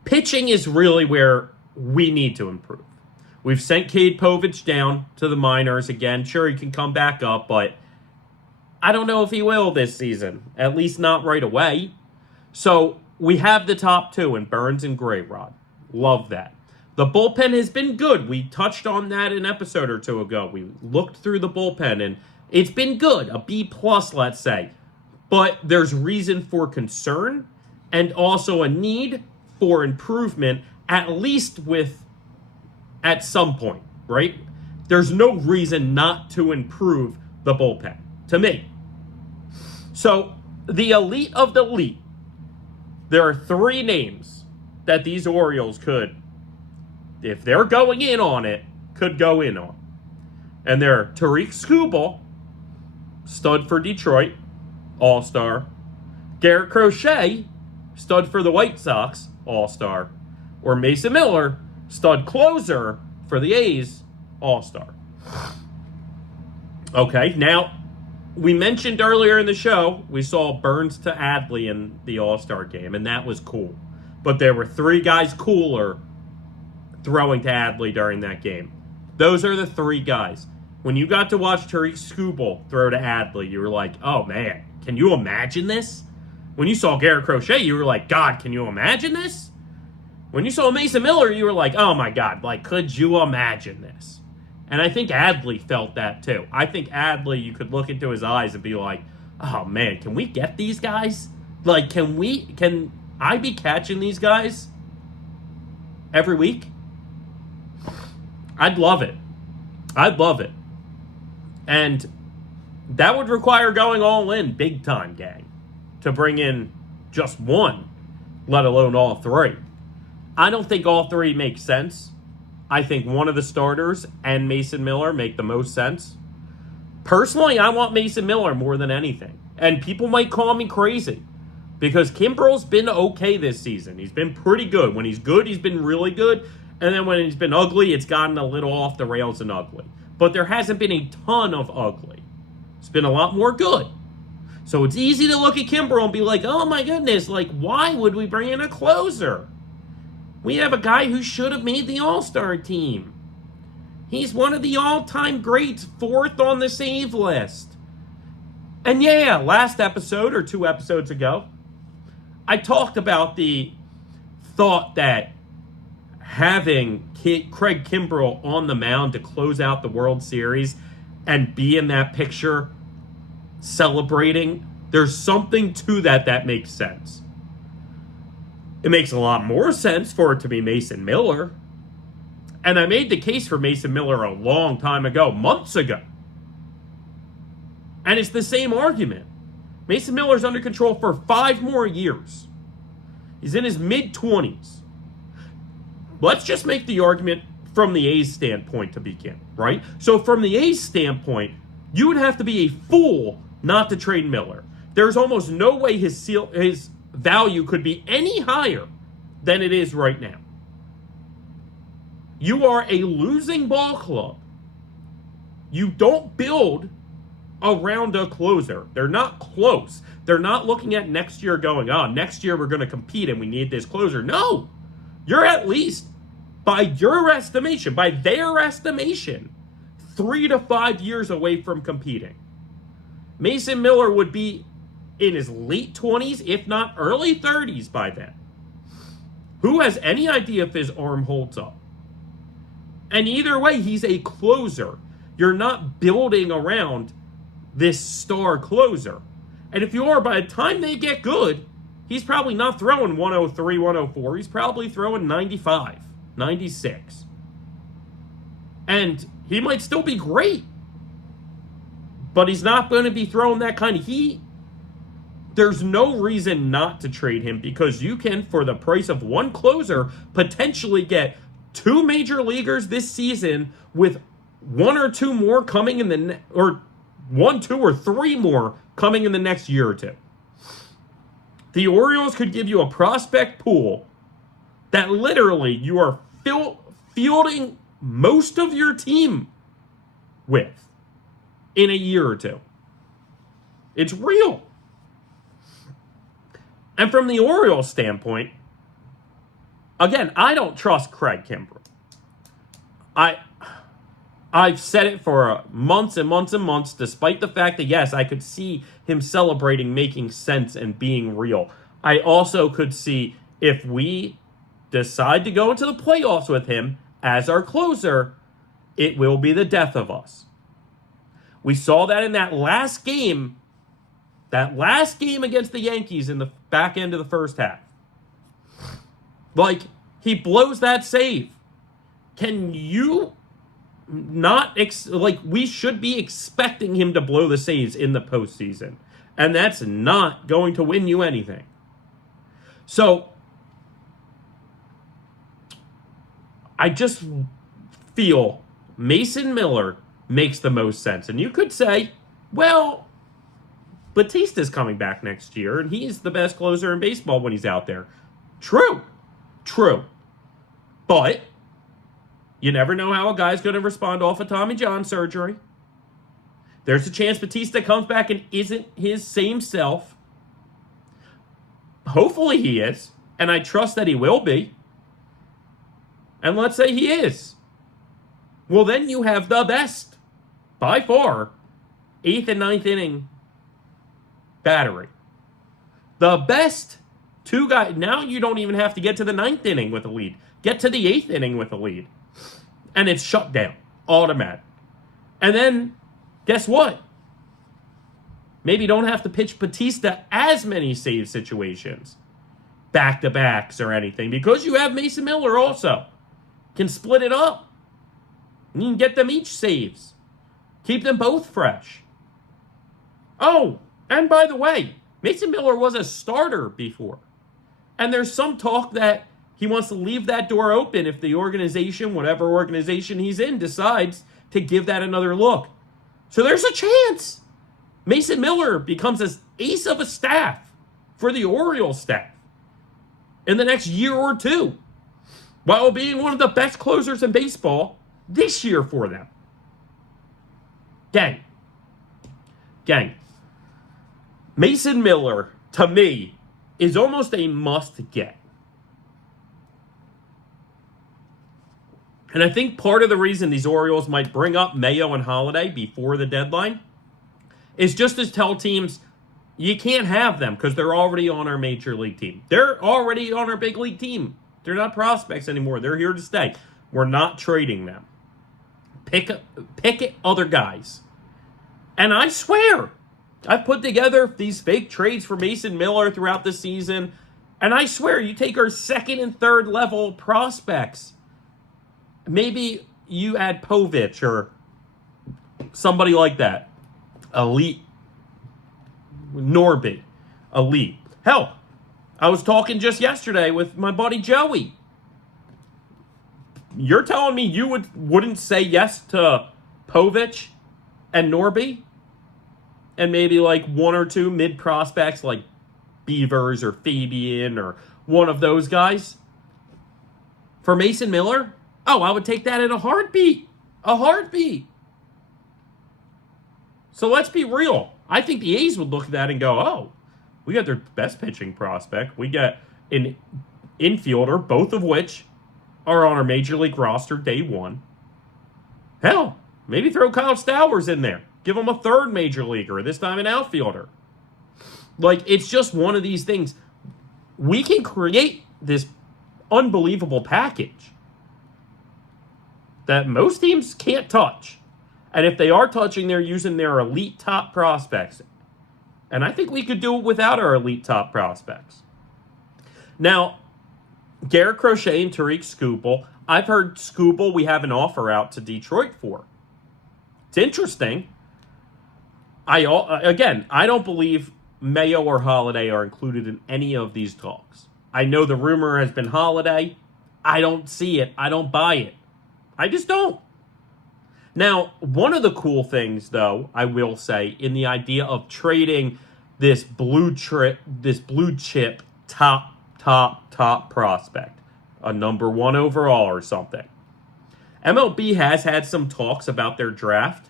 Pitching is really where we need to improve. We've sent Cade Povich down to the minors again. Sure, he can come back up, but I don't know if he will this season. At least not right away. So we have the top two in Burns and Grayrod. Love that. The bullpen has been good. We touched on that an episode or two ago. We looked through the bullpen, and it's been good. A B+, let's say. But there's reason for concern and also a need for improvement, at least at some point, right? There's no reason not to improve the bullpen, to me. So, the elite of the elite, there are three names that these Orioles could, if they're going in on it, could go in on. And they're Tariq Skubal, stud for Detroit, all-star. Garrett Crochet, stud for the White Sox, all-star. Or Mason Miller, stud closer for the A's, all-star. Okay, now, we mentioned earlier in the show, we saw Burns to Adley in the all-star game, and that was cool. But there were three guys cooler throwing to Adley during that game. Those are the three guys. When you got to watch Tariq Skubal throw to Adley, you were like, oh man, can you imagine this? When you saw Garrett Crochet, you were like, God, can you imagine this? When you saw Mason Miller, you were like, oh my God, like, could you imagine this? And I think Adley felt that too. I think Adley, you could look into his eyes and be like, oh man, can we get these guys? Like, can I be catching these guys every week? I'd love it. I'd love it. And that would require going all in big time, gang, to bring in just one, let alone all three. I don't think all three make sense. I think one of the starters and Mason Miller make the most sense. Personally, I want Mason Miller more than anything. And people might call me crazy because Kimbrel's been okay this season. He's been pretty good. When he's good, he's been really good. And then when he's been ugly, it's gotten a little off the rails and ugly. But there hasn't been a ton of ugly. It's been a lot more good. So it's easy to look at Kimbrel and be like, oh my goodness, like, why would we bring in a closer? We have a guy who should have made the All-Star team. He's one of the all-time greats, 4th on the save list. And yeah, last episode or 2 episodes ago, I talked about the thought that having Craig Kimbrel on the mound to close out the World Series and be in that picture celebrating, there's something to that makes sense. It makes a lot more sense for it to be Mason Miller. And I made the case for Mason Miller a long time ago, months ago. And it's the same argument. Mason Miller's under control for 5 more years. He's in his mid-20s. Let's just make the argument from the A's standpoint to begin, right? So from the A's standpoint, you would have to be a fool not to trade Miller. There's almost no way his value could be any higher than it is right now. You are a losing ball club. You don't build around a closer. They're not close. They're not looking at next year going, oh, next year we're going to compete and we need this closer. No. You're at least, by your estimation, by their estimation, 3 to 5 years away from competing. Mason Miller would be in his late 20s, if not early 30s by then. Who has any idea if his arm holds up? And either way, he's a closer. You're not building around this star closer. And if you are, by the time they get good, he's probably not throwing 103, 104. He's probably throwing 95, 96. And he might still be great. But he's not going to be throwing that kind of heat. There's no reason not to trade him because you can, for the price of one closer, potentially get 2 major leaguers this season with 1 or 2 more coming in the or 1, 2, or 3 more coming in the next year or 2. The Orioles could give you a prospect pool that literally you are fielding most of your team with in a year or 2. It's real. And from the Orioles standpoint, again, I don't trust Craig Kimbrel. I've said it for months and months and months, despite the fact that, yes, I could see him celebrating, making sense, and being real. I also could see if we decide to go into the playoffs with him as our closer, it will be the death of us. We saw that in that last game against the Yankees in the back end of the first half. Like, he blows that save. Can you not, we should be expecting him to blow the saves in the postseason. And that's not going to win you anything. So, I just feel Mason Miller makes the most sense. And you could say, well, Batista's coming back next year, and he's the best closer in baseball when he's out there. True. But you never know how a guy's going to respond off of Tommy John surgery. There's a chance Batista comes back and isn't his same self. Hopefully he is, and I trust that he will be. And let's say he is. Well, then you have the best, by far, 8th and 9th inning battery. The best 2 guys. Now you don't even have to get to the 9th inning with a lead. Get to the 8th inning with a lead. And it's shut down. Automatic. And then, guess what? Maybe you don't have to pitch Batista as many save situations, back-to-backs or anything, because you have Mason Miller also. Can split it up. You can get them each saves. Keep them both fresh. Oh, and by the way, Mason Miller was a starter before. And there's some talk that he wants to leave that door open if the organization, whatever organization he's in, decides to give that another look. So there's a chance Mason Miller becomes an ace of a staff for the Orioles staff in the next year or two, while being one of the best closers in baseball this year for them. Gang, Mason Miller, to me, is almost a must-get. And I think part of the reason these Orioles might bring up Mayo and Holliday before the deadline is just to tell teams, you can't have them because they're already on our major league team. They're already on our big league team. They're not prospects anymore. They're here to stay. We're not trading them. Pick other guys. And I swear, I've put together these fake trades for Mason Miller throughout the season. And I swear, you take our second and third level prospects. Maybe you add Povich or somebody like that. Elite. Norby. Elite. Hell, I was talking just yesterday with my buddy Joey. You're telling me you wouldn't say yes to Povich and Norby? And maybe like one or two mid prospects like Beavers or Fabian or one of those guys? For Mason Miller? Oh, I would take that in a heartbeat. A heartbeat. So let's be real. I think the A's would look at that and go, oh, we got their best pitching prospect. We got an infielder, both of which are on our major league roster day one. Hell, maybe throw Kyle Stowers in there. Give him a third major leaguer, this time an outfielder. Like, it's just one of these things. We can create this unbelievable package that most teams can't touch. And if they are touching, they're using their elite top prospects. And I think we could do it without our elite top prospects. Now, Garrett Crochet and Tariq Skubal. I've heard Skubal we have an offer out to Detroit for. It's interesting. I don't believe Mayo or Holliday are included in any of these talks. I know the rumor has been Holliday. I don't see it. I don't buy it. I just don't. Now, one of the cool things, though, I will say, in the idea of trading this blue chip top prospect, a number one overall or something. MLB has had some talks about their draft,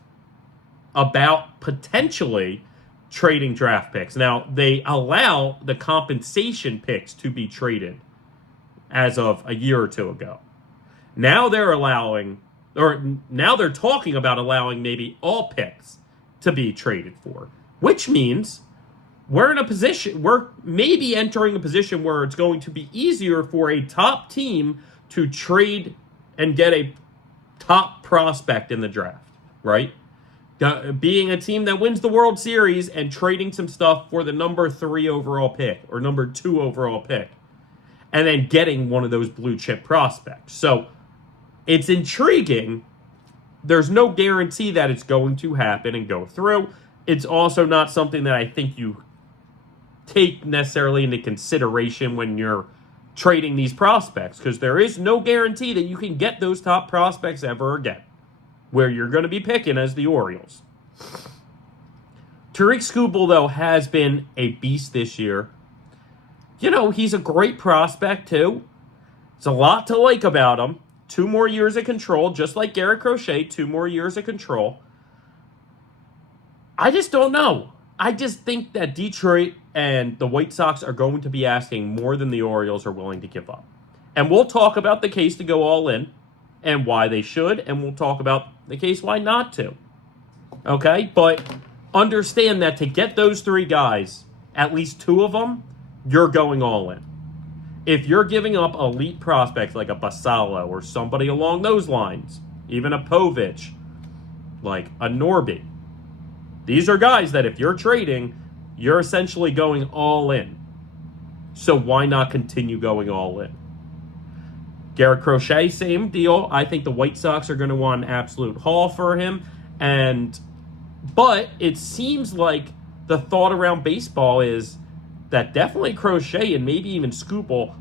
about potentially trading draft picks. Now, they allow the compensation picks to be traded as of a year or two ago. Now they're talking about allowing maybe all picks to be traded for, which means we're maybe entering a position where it's going to be easier for a top team to trade and get a top prospect in the draft, right? Being a team that wins the World Series and trading some stuff for the number 3 overall pick or number 2 overall pick, and then getting one of those blue chip prospects. So it's intriguing. There's no guarantee that it's going to happen and go through. It's also not something that I think you take necessarily into consideration when you're trading these prospects, because there is no guarantee that you can get those top prospects ever again, where you're going to be picking as the Orioles. Tariq Skubal, though, has been a beast this year. You know, he's a great prospect, too. There's a lot to like about him. 2 more years of control, just like Garrett Crochet, 2 more years of control. I just don't know. I just think that Detroit and the White Sox are going to be asking more than the Orioles are willing to give up. And we'll talk about the case to go all in and why they should, and we'll talk about the case why not to. Okay? But understand that to get those 3 guys, at least 2 of them, you're going all in. If you're giving up elite prospects like a Basalo or somebody along those lines, even a Povich, like a Norby. These are guys that if you're trading, you're essentially going all in. So why not continue going all in? Garrett Crochet, same deal. I think the White Sox are going to want an absolute haul for him. But it seems like the thought around baseball is that definitely Crochet and maybe even Skubal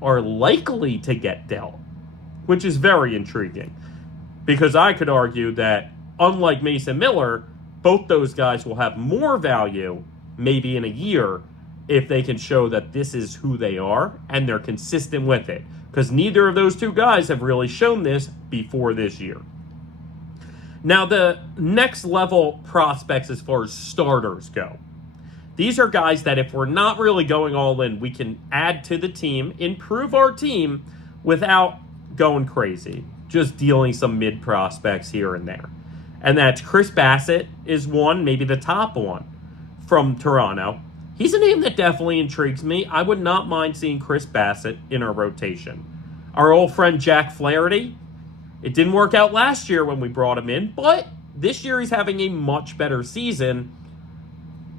are likely to get dealt, which is very intriguing. Because I could argue that, unlike Mason Miller, both those guys will have more value maybe in a year if they can show that this is who they are and they're consistent with it. Because neither of those two guys have really shown this before this year. Now, the next level prospects as far as starters go. These are guys that if we're not really going all in, we can add to the team, improve our team without going crazy. Just dealing some mid prospects here and there. And that's Chris Bassett is one, maybe the top one from Toronto. He's a name that definitely intrigues me. I would not mind seeing Chris Bassett in our rotation. Our old friend Jack Flaherty, it didn't work out last year when we brought him in, but this year he's having a much better season.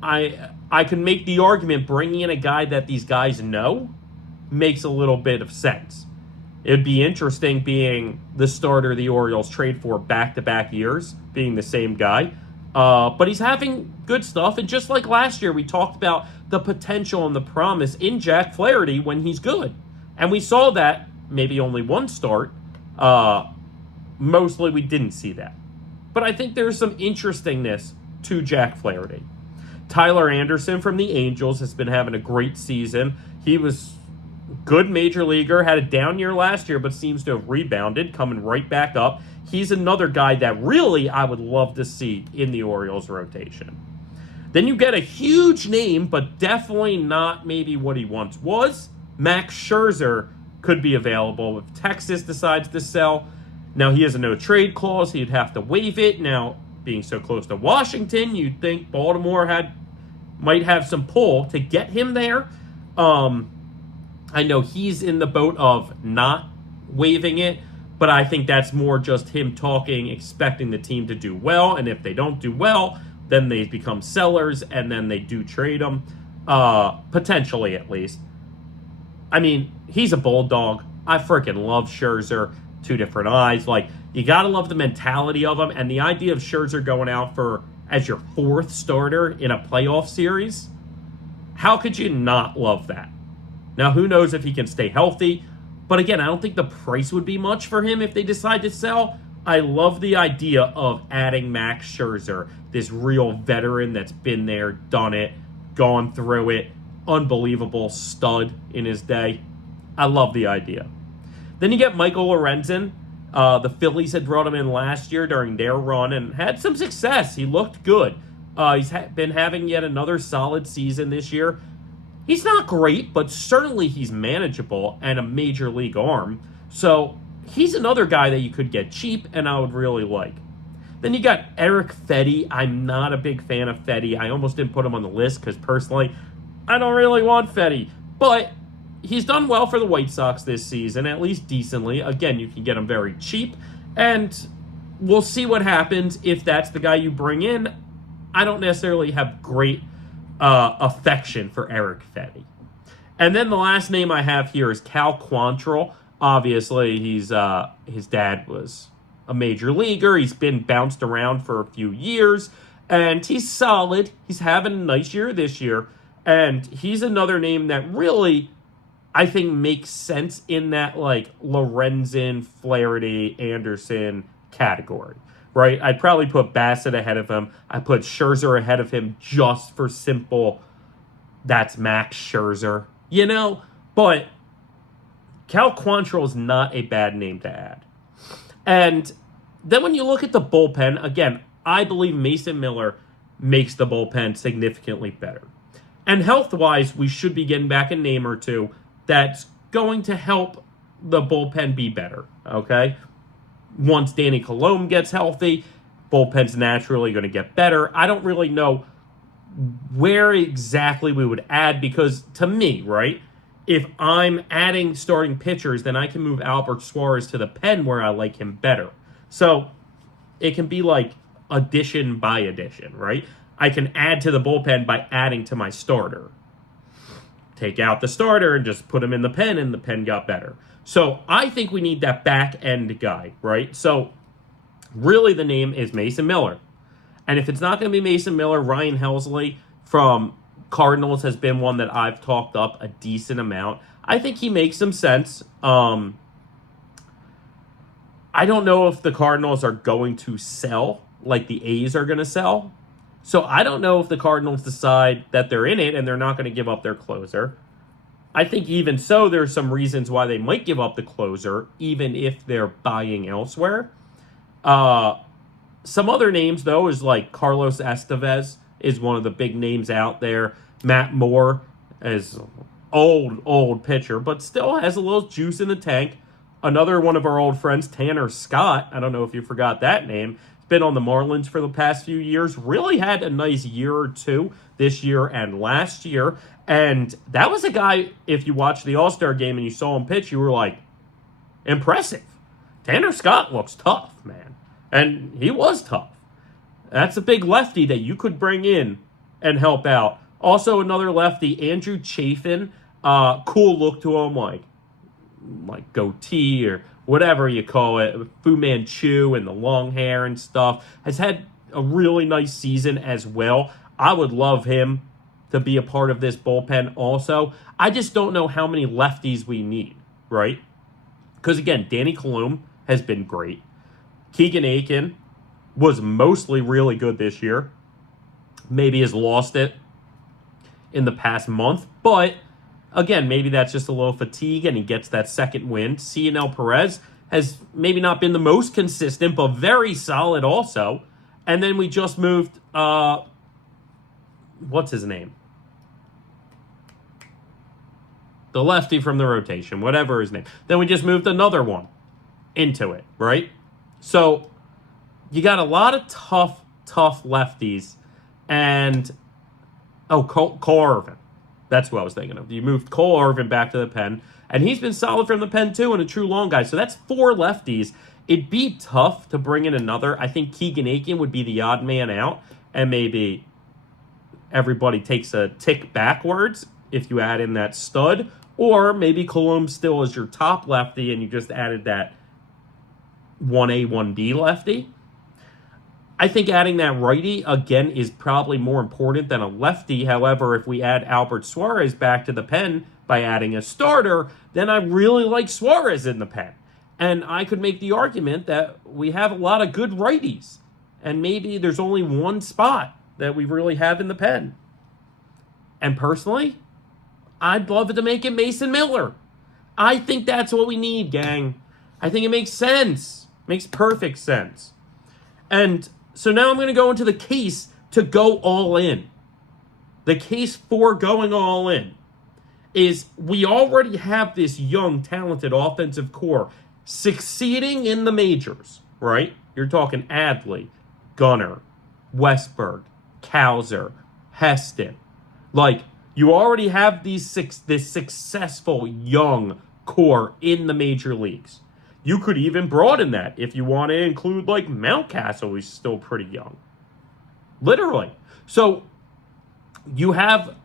I can make the argument bringing in a guy that these guys know makes a little bit of sense. It'd be interesting being the starter the Orioles trade for back-to-back years, being the same guy. But he's having good stuff. And just like last year, we talked about the potential and the promise in Jack Flaherty when he's good. And we saw that maybe only one start. Mostly we didn't see that. But I think there's some interestingness to Jack Flaherty. Tyler Anderson from the Angels has been having a great season. He was good major leaguer, had a down year last year, but seems to have rebounded, coming right back up. He's another guy that really I would love to see in the Orioles rotation. Then you get a huge name, but definitely not maybe what he once was. Max Scherzer could be available if Texas decides to sell. Now, he has a no-trade clause. He'd have to waive it. Now, being so close to Washington, you'd think Baltimore might have some pull to get him there. I know he's in the boat of not waiving it, but I think that's more just him talking, expecting the team to do well, and if they don't do well, then they become sellers, and then they do trade them, potentially at least. I mean, he's a bulldog. I freaking love Scherzer. Two different eyes. Like, you got to love the mentality of him, and the idea of Scherzer going out as your fourth starter in a playoff series, how could you not love that? Now, who knows if he can stay healthy, but again, I don't think the price would be much for him if they decide to sell. I love the idea of adding Max Scherzer, this real veteran that's been there, done it, gone through it, unbelievable stud in his day. I love the idea. Then you get Michael Lorenzen. The Phillies had brought him in last year during their run and had some success. He looked good. He's been having yet another solid season this year. He's not great, but certainly he's manageable and a major league arm. So he's another guy that you could get cheap and I would really like. Then you got Eric Fedde. I'm not a big fan of Fedde. I almost didn't put him on the list because personally, I don't really want Fedde. But he's done well for the White Sox this season, at least decently. Again, you can get him very cheap. And we'll see what happens if that's the guy you bring in. I don't necessarily have great affection for Eric Fedde. And then the last name I have here is Cal Quantrill. Obviously, his dad was a major leaguer. He's been bounced around for a few years, and he's solid. He's having a nice year this year, and he's another name that really, I think, makes sense in that, like, Lorenzen, Flaherty, Anderson category. Right, I'd probably put Bassett ahead of him. I put Scherzer ahead of him just for simple, that's Max Scherzer, you know? But Cal Quantrill is not a bad name to add. And then when you look at the bullpen, again, I believe Mason Miller makes the bullpen significantly better. And health-wise, we should be getting back a name or two that's going to help the bullpen be better, okay? Once Danny Colomb gets healthy, bullpen's naturally going to get better. I don't really know where exactly we would add because, to me, right, if I'm adding starting pitchers, then I can move Albert Suarez to the pen where I like him better. So it can be like addition by addition, right? I can add to the bullpen by adding to my starter. Take out the starter and just put him in the pen, and the pen got better. So I think we need that back end guy, right? So really the name is Mason Miller. And if it's not going to be Mason Miller, Ryan Helsley from Cardinals has been one that I've talked up a decent amount. I think he makes some sense. I don't know if the Cardinals are going to sell like the A's are going to sell. So I don't know if the Cardinals decide that they're in it and they're not going to give up their closer. I think even so, there's some reasons why they might give up the closer, even if they're buying elsewhere. Some other names, though, is like Carlos Estevez is one of the big names out there. Matt Moore is old pitcher, but still has a little juice in the tank. Another one of our old friends, Tanner Scott. I don't know if you forgot that name. He's been on the Marlins for the past few years. Really had a nice year or two this year and last year. And that was a guy, if you watched the All-Star game and you saw him pitch, you were like, impressive. Tanner Scott looks tough, man. And he was tough. That's a big lefty that you could bring in and help out. Also, another lefty, Andrew Chafin. Cool look to him, like goatee or whatever you call it. Fu Manchu and the long hair and stuff. Has had a really nice season as well. I would love him to be a part of this bullpen also. I just don't know how many lefties we need, right? Because, again, Danny Colum has been great. Keegan Aiken was mostly really good this year. Maybe has lost it in the past month. But, again, maybe that's just a little fatigue and he gets that second win. Cionel Perez has maybe not been the most consistent, but very solid also. And then we just moved, what's his name? The lefty from the rotation, whatever his name. Then we just moved another one into it, right? So you got a lot of tough lefties. And, Cole Irvin. That's what I was thinking of. You moved Cole Irvin back to the pen. And he's been solid from the pen, too, and a true long guy. So that's 4 lefties. It'd be tough to bring in another. I think Keegan Aiken would be the odd man out. And maybe everybody takes a tick backwards if you add in that stud. Or maybe Colum still is your top lefty and you just added that 1A, 1B lefty. I think adding that righty, again, is probably more important than a lefty. However, if we add Albert Suarez back to the pen by adding a starter, then I really like Suarez in the pen. And I could make the argument that we have a lot of good righties. And maybe there's only one spot that we really have in the pen. And personally, I'd love it to make it Mason Miller. I think that's what we need, gang. I think it makes sense. Makes perfect sense. And so now I'm going to go into the case to go all in. The case for going all in is we already have this young, talented offensive core succeeding in the majors, right? You're talking Adley, Gunnar, Westberg, Kowser, Heston. Like, you already have this successful young core in the major leagues. You could even broaden that if you want to include, like, Mountcastle, who's still pretty young. Literally. So, you have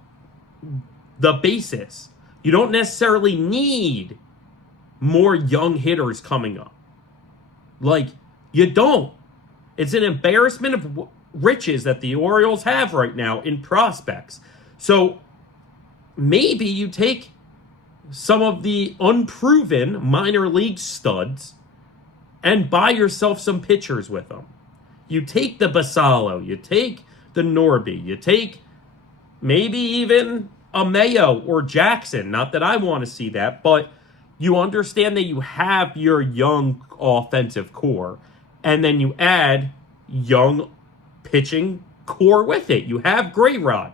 the basis. You don't necessarily need more young hitters coming up. Like, you don't. It's an embarrassment of riches that the Orioles have right now in prospects. So, maybe you take some of the unproven minor league studs and buy yourself some pitchers with them. You take the Basallo, you take the Norby, you take maybe even a Mayo or Jackson. Not that I want to see that, but you understand that you have your young offensive core, and then you add young pitching core with it. You have Grayrod.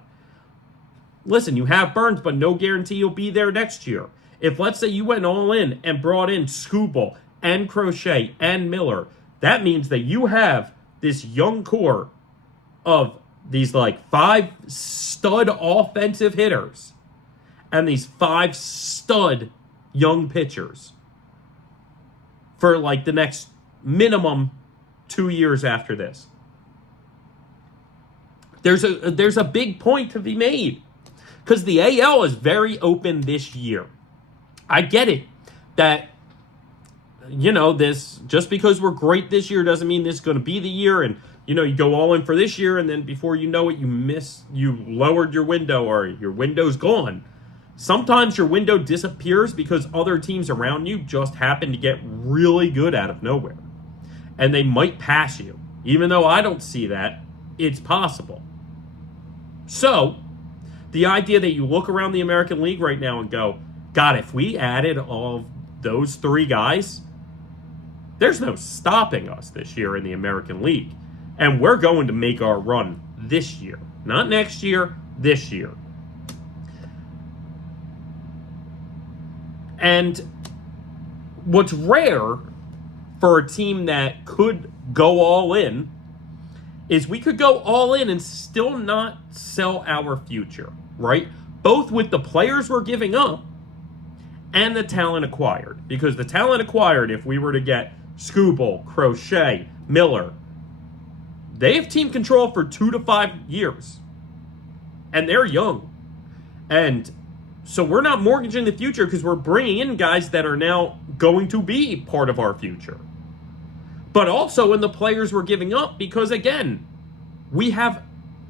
Listen, you have Burns, but no guarantee you'll be there next year. If, let's say, you went all in and brought in Skubal and Crochet and Miller, that means that you have this young core of these, like, 5 stud offensive hitters and these 5 stud young pitchers for, like, the next minimum 2 years after this. there's a big point to be made because the AL is very open this year. I get it that, this just because we're great this year doesn't mean this is going to be the year. And, you go all in for this year and then before you know it, you lowered your window or your window's gone. Sometimes your window disappears because other teams around you just happen to get really good out of nowhere. And they might pass you. Even though I don't see that, it's possible. So, the idea that you look around the American League right now and go, God, if we added all of those 3 guys, there's no stopping us this year in the American League. And we're going to make our run this year. Not next year, this year. And what's rare for a team that could go all in is we could go all in and still not sell our future, right? Both with the players we're giving up and the talent acquired. Because the talent acquired, if we were to get Skubal, Crochet, Miller, they have team control for 2 to 5 years. And they're young. And so we're not mortgaging the future because we're bringing in guys that are now going to be part of our future. But also in the players we're giving up because, again, we have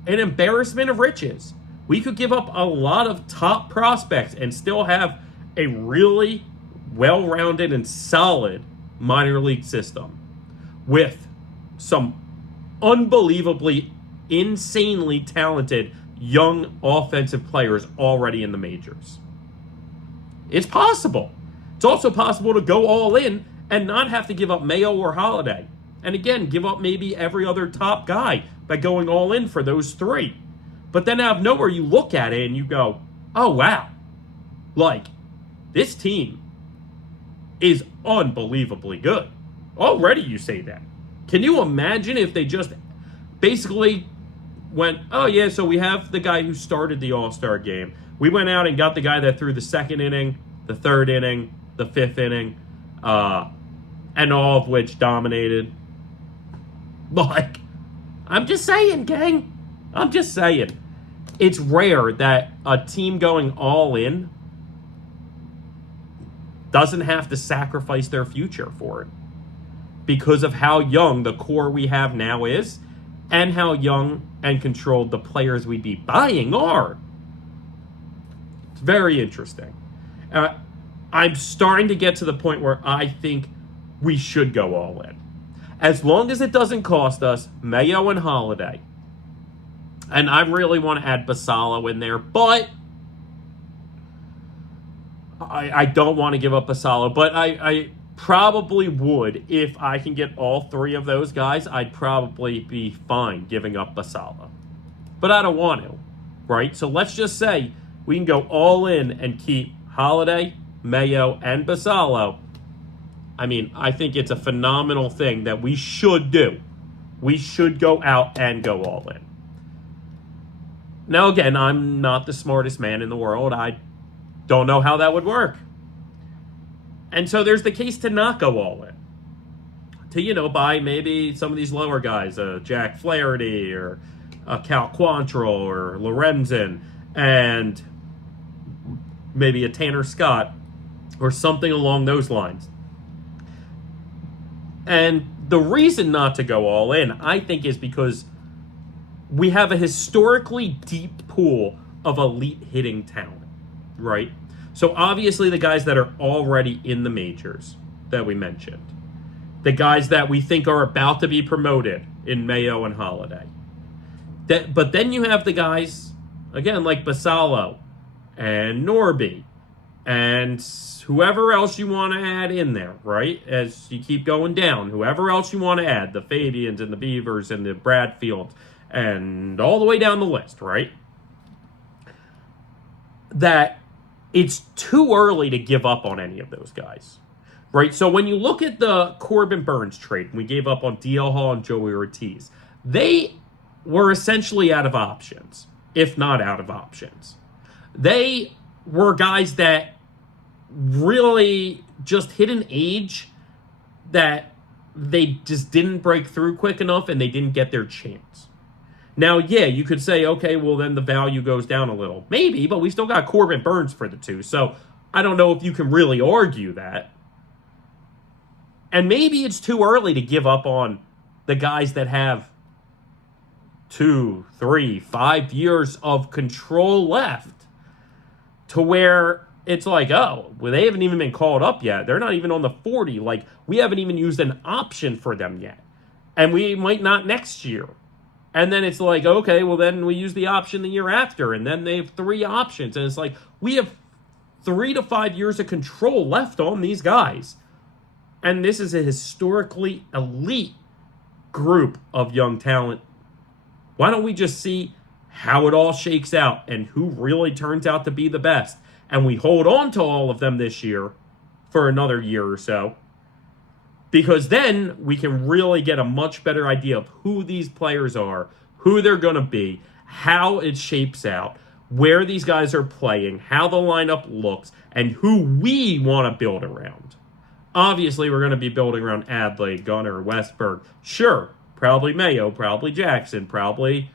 an embarrassment of riches. We could give up a lot of top prospects and still have a really well-rounded and solid minor league system with some unbelievably, insanely talented young offensive players already in the majors. It's possible. It's also possible to go all in and not have to give up Mayo or Holliday. And again, give up maybe every other top guy by going all in for those 3. But then out of nowhere, you look at it and you go, oh, wow. Like, this team is unbelievably good. Already you say that. Can you imagine if they just basically went, oh, yeah, so we have the guy who started the All-Star game. We went out and got the guy that threw the 2nd inning, the 3rd inning, the 5th inning, and all of which dominated. Like, I'm just saying, gang. I'm just saying. It's rare that a team going all in doesn't have to sacrifice their future for it because of how young the core we have now is and how young and controlled the players we'd be buying are. It's very interesting. I'm starting to get to the point where I think we should go all in. As long as it doesn't cost us Mayo and Holliday. And I really want to add Basalo in there, but I don't want to give up Basalo, but I probably would. If I can get all 3 of those guys, I'd probably be fine giving up Basalo. But I don't want to, right? So let's just say we can go all in and keep Holliday, Mayo, and Basalo. I mean, I think it's a phenomenal thing that we should do. We should go out and go all in. Now, again, I'm not the smartest man in the world. I don't know how that would work. And so there's the case to not go all in. To, buy maybe some of these lower guys, Jack Flaherty or Cal Quantrill or Lorenzen, and maybe a Tanner Scott or something along those lines. And the reason not to go all in, I think, is because we have a historically deep pool of elite hitting talent, right? So obviously the guys that are already in the majors that we mentioned, the guys that we think are about to be promoted in Mayo and Holliday. But then you have the guys, again, like Basalo and Norby and whoever else you want to add in there, right? As you keep going down, whoever else you want to add, the Fabians and the Beavers and the Bradfield and all the way down the list, right? That it's too early to give up on any of those guys, right? So when you look at the Corbin Burns trade, we gave up on DL Hall and Joey Ortiz. They were essentially out of options, if not out of options. They were guys that really just hit an age that they just didn't break through quick enough and they didn't get their chance. Now, yeah, you could say, okay, well, then the value goes down a little. Maybe, but we still got Corbin Burns for the two. So I don't know if you can really argue that. And maybe it's too early to give up on the guys that have 2, 3, 5 years of control left to where it's like, oh, well, they haven't even been called up yet. They're not even on the 40. Like, we haven't even used an option for them yet. And we might not next year. And then it's like, okay, well, then we use the option the year after. And then they have 3 options. And it's like, we have 3 to 5 years of control left on these guys. And this is a historically elite group of young talent. Why don't we just see how it all shakes out and who really turns out to be the best? And we hold on to all of them this year for another year or so. Because then we can really get a much better idea of who these players are, who they're going to be, how it shapes out, where these guys are playing, how the lineup looks, and who we want to build around. Obviously, we're going to be building around Adley, Gunnar, Westberg. Sure, probably Mayo, probably Jackson, probably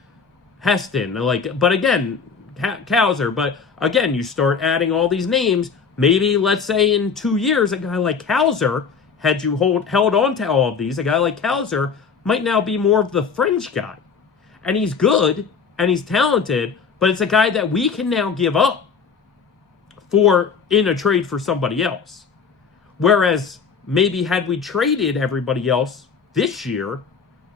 Heston. But again, Cowser. But again, you start adding all these names. Maybe, let's say in 2 years, a guy like Cowser, had you held on to all of these, a guy like Cowser might now be more of the fringe guy. And he's good, and he's talented, but it's a guy that we can now give up in a trade for somebody else. Whereas maybe had we traded everybody else this year,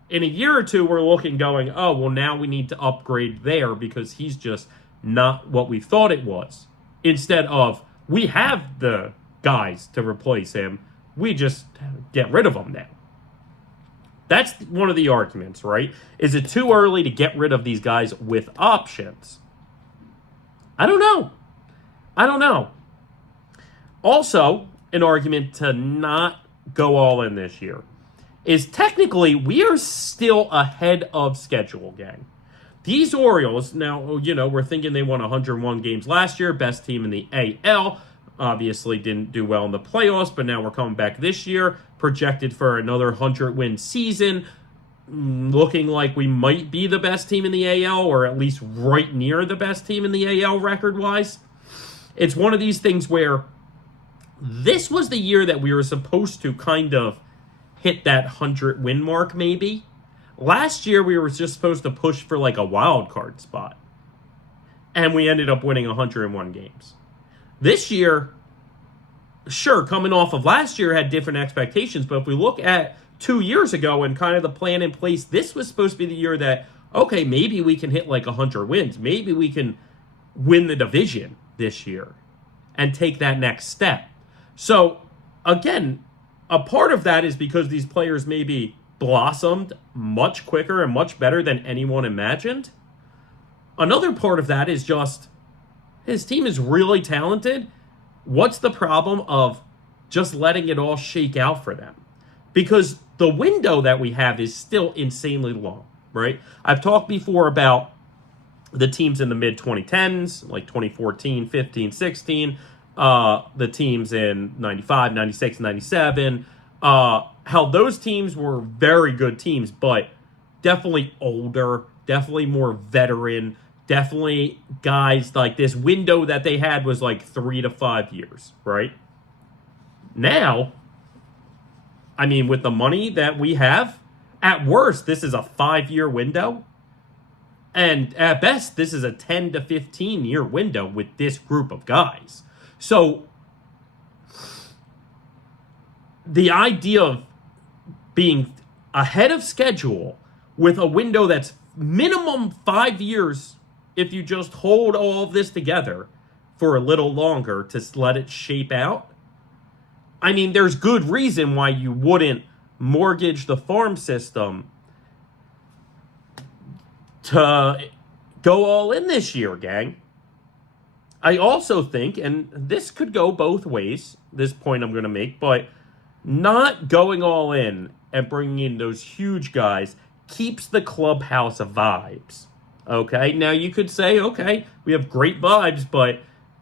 in a year or two we're looking going, oh, well, now we need to upgrade there because he's just not what we thought it was. Instead of, we have the guys to replace him, we just get rid of them now. That's one of the arguments, right? Is it too early to get rid of these guys with options? I don't know. Also, an argument to not go all in this year is technically we are still ahead of schedule, gang. These Orioles, now, we're thinking they won 101 games last year, best team in the AL. Obviously didn't do well in the playoffs, but now we're coming back this year, projected for another 100-win season, looking like we might be the best team in the AL, or at least right near the best team in the AL record-wise. It's one of these things where this was the year that we were supposed to kind of hit that 100-win mark, maybe. Last year, we were just supposed to push for like a wild card spot, and we ended up winning 101 games. This year, sure, coming off of last year had different expectations, but if we look at 2 years ago and kind of the plan in place, this was supposed to be the year that, okay, maybe we can hit like 100 wins. Maybe we can win the division this year and take that next step. So, again, a part of that is because these players maybe blossomed much quicker and much better than anyone imagined. Another part of that is just his team is really talented. What's the problem of just letting it all shake out for them? Because the window that we have is still insanely long, right? I've talked before about the teams in the mid-2010s, like 2014, 15, 16, the teams in 95, 96, 97, how those teams were very good teams, but definitely older, definitely more veteran, definitely guys like this window that they had was like 3 to 5 years, right? Now, I mean, with the money that we have, at worst, this is a 5-year window. And at best, this is a 10 to 15-year window with this group of guys. So, the idea of being ahead of schedule with a window that's minimum 5 years, if you just hold all of this together for a little longer to let it shape out, I mean, there's good reason why you wouldn't mortgage the farm system to go all in this year, gang. I also think, and this could go both ways, this point I'm going to make, but not going all in and bringing in those huge guys keeps the clubhouse vibes. Okay, now you could say, okay, we have great vibes, but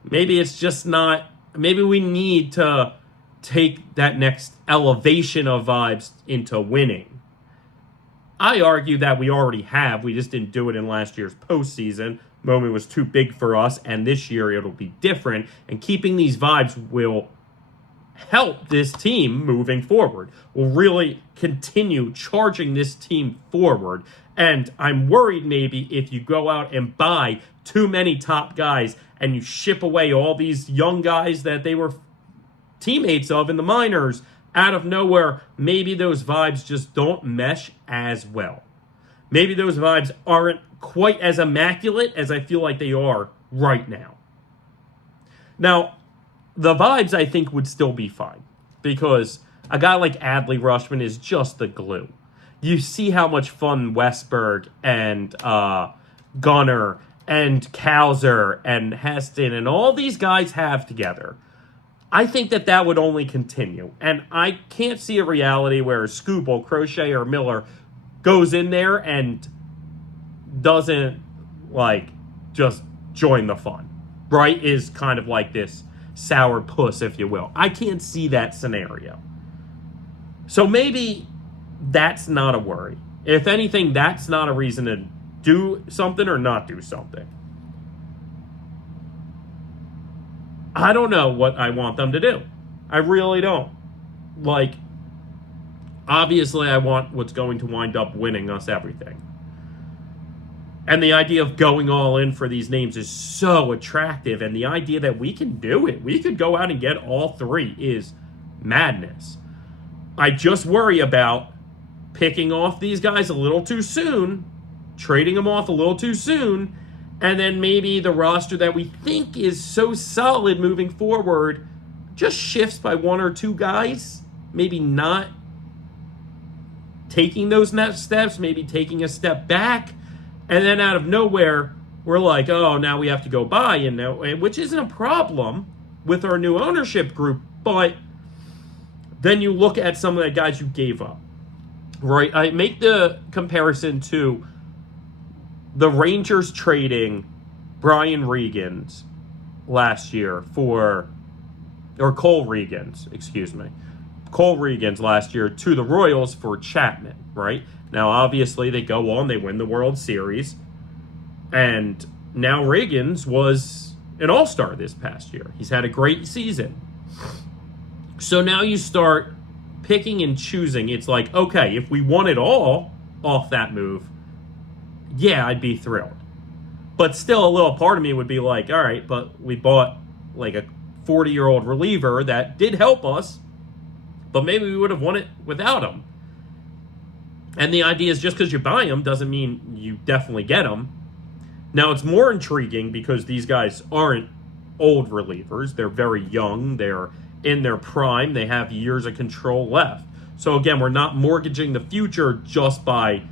maybe it's just not, maybe we need to take that next elevation of vibes into winning. I argue that we already have. We just didn't do it in last year's postseason. Moment was too big for us, and this year it'll be different. And keeping these vibes will help this team moving forward. Will really continue charging this team forward. And I'm worried maybe if you go out and buy too many top guys and you ship away all these young guys that they were teammates of in the minors out of nowhere, maybe those vibes just don't mesh as well. Maybe those vibes aren't quite as immaculate as I feel like they are right now. Now, the vibes I think would still be fine because a guy like Adley Rutschman is just the glue. You see how much fun Westberg and Gunnar and Kauser and Heston and all these guys have together. I think that would only continue. And I can't see a reality where Skubal, Crochet, or Miller goes in there and doesn't, just join the fun. Right? Is kind of like this sour puss, if you will. I can't see that scenario. So maybe that's not a worry. If anything, that's not a reason to do something or not do something. I don't know what I want them to do. I really don't. Obviously I want what's going to wind up winning us everything. And the idea of going all in for these names is so attractive. And the idea that we can do it, we could go out and get all three, is madness. I just worry about picking off these guys a little too soon, trading them off a little too soon, and then maybe the roster that we think is so solid moving forward just shifts by one or two guys, maybe not taking those next steps, maybe taking a step back, and then out of nowhere, we're like, oh, now we have to go buy, which isn't a problem with our new ownership group, but then you look at some of the guys you gave up, right? I make the comparison to the Rangers trading Brian Regans last year Cole Regans last year to the Royals for Chapman, right? Now, obviously, they go on, they win the World Series, and now Regans was an all-star this past year. He's had a great season. So now you start picking and choosing. It's like, okay, if we won it all off that move, yeah, I'd be thrilled. But still, a little part of me would be like, all right, but we bought like a 40-year-old reliever that did help us, but maybe we would have won it without him. And the idea is just because you buy him doesn't mean you definitely get him. Now, it's more intriguing because these guys aren't old relievers. They're very young. They're in their prime. They have years of control left. So, again, we're not mortgaging the future just by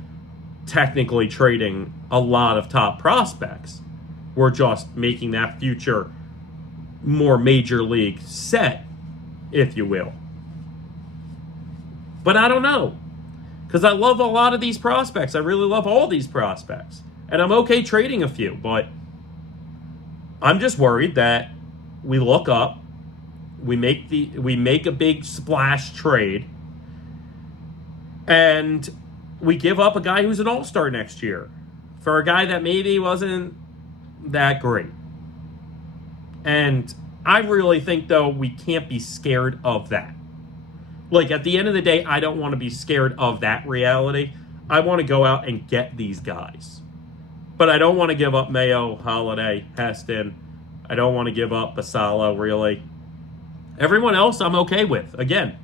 technically trading a lot of top prospects. We're just making that future more major league set, if you will. But I don't know. Because I love a lot of these prospects. I really love all these prospects. And I'm okay trading a few, but I'm just worried that we look up, we make a big splash trade, and we give up a guy who's an all-star next year for a guy that maybe wasn't that great. And I really think, though, we can't be scared of that. Like, at the end of the day, I don't want to be scared of that reality. I want to go out and get these guys. But I don't want to give up Mayo, Holliday, Heston. I don't want to give up Basalo, really. Everyone else I'm okay with. Again,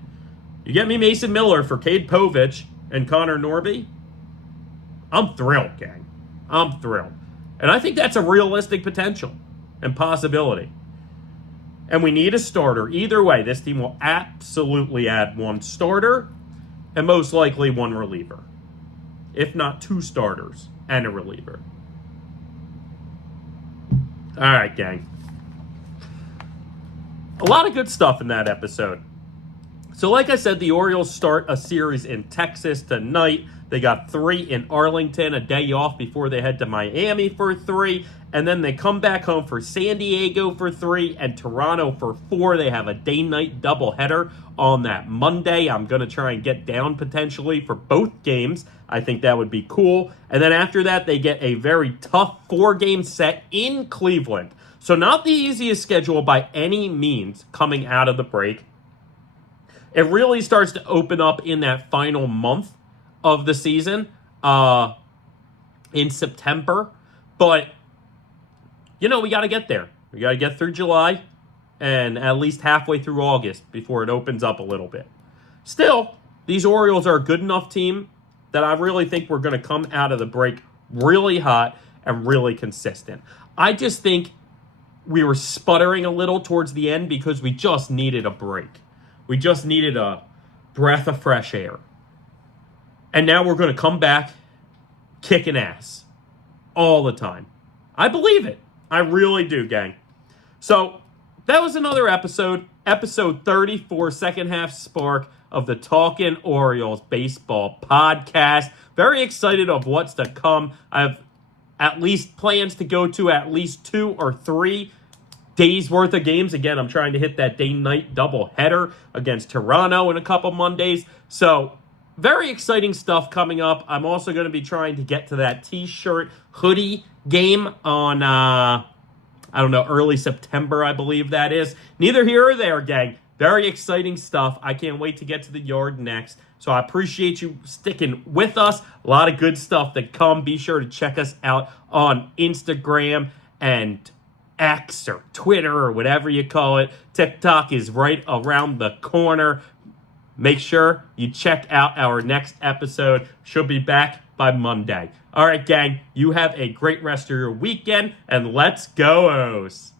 you get me Mason Miller for Cade Povich and Connor Norby, I'm thrilled, gang. I'm thrilled. And I think that's a realistic potential and possibility. And we need a starter. Either way, this team will absolutely add one starter and most likely one reliever. If not two starters and a reliever. All right, gang. A lot of good stuff in that episode. So like I said, the Orioles start a series in Texas tonight They got 3 in Arlington, a day off before they head to Miami for 3. And then they come back home for San Diego for 3 and Toronto for 4. They have a day-night doubleheader on that Monday. I'm going to try and get down potentially for both games. I think that would be cool. And then after that, they get a very tough 4-game set in Cleveland. So not the easiest schedule by any means coming out of the break. It really starts to open up in that final month of the season in September. But, we got to get there. We got to get through July and at least halfway through August before it opens up a little bit. Still, these Orioles are a good enough team that I really think we're going to come out of the break really hot and really consistent. I just think we were sputtering a little towards the end because we just needed a break. We just needed a breath of fresh air. And now we're going to come back kicking ass all the time. I believe it. I really do, gang. So that was another episode 34, second half spark of the Talkin' Orioles baseball podcast. Very excited of what's to come. I have at least plans to go to at least 2 or 3 days worth of games. Again, I'm trying to hit that day-night double header against Toronto in a couple Mondays. So very exciting stuff coming up. I'm also going to be trying to get to that t-shirt hoodie game on, early September, I believe that is. Neither here or there, gang. Very exciting stuff. I can't wait to get to the yard next. So I appreciate you sticking with us. A lot of good stuff that come. Be sure to check us out on Instagram and X or Twitter or whatever you call it. TikTok is right around the corner. Make sure you check out our next episode. She'll be back by Monday. All right, gang. You have a great rest of your weekend, and let's go O's.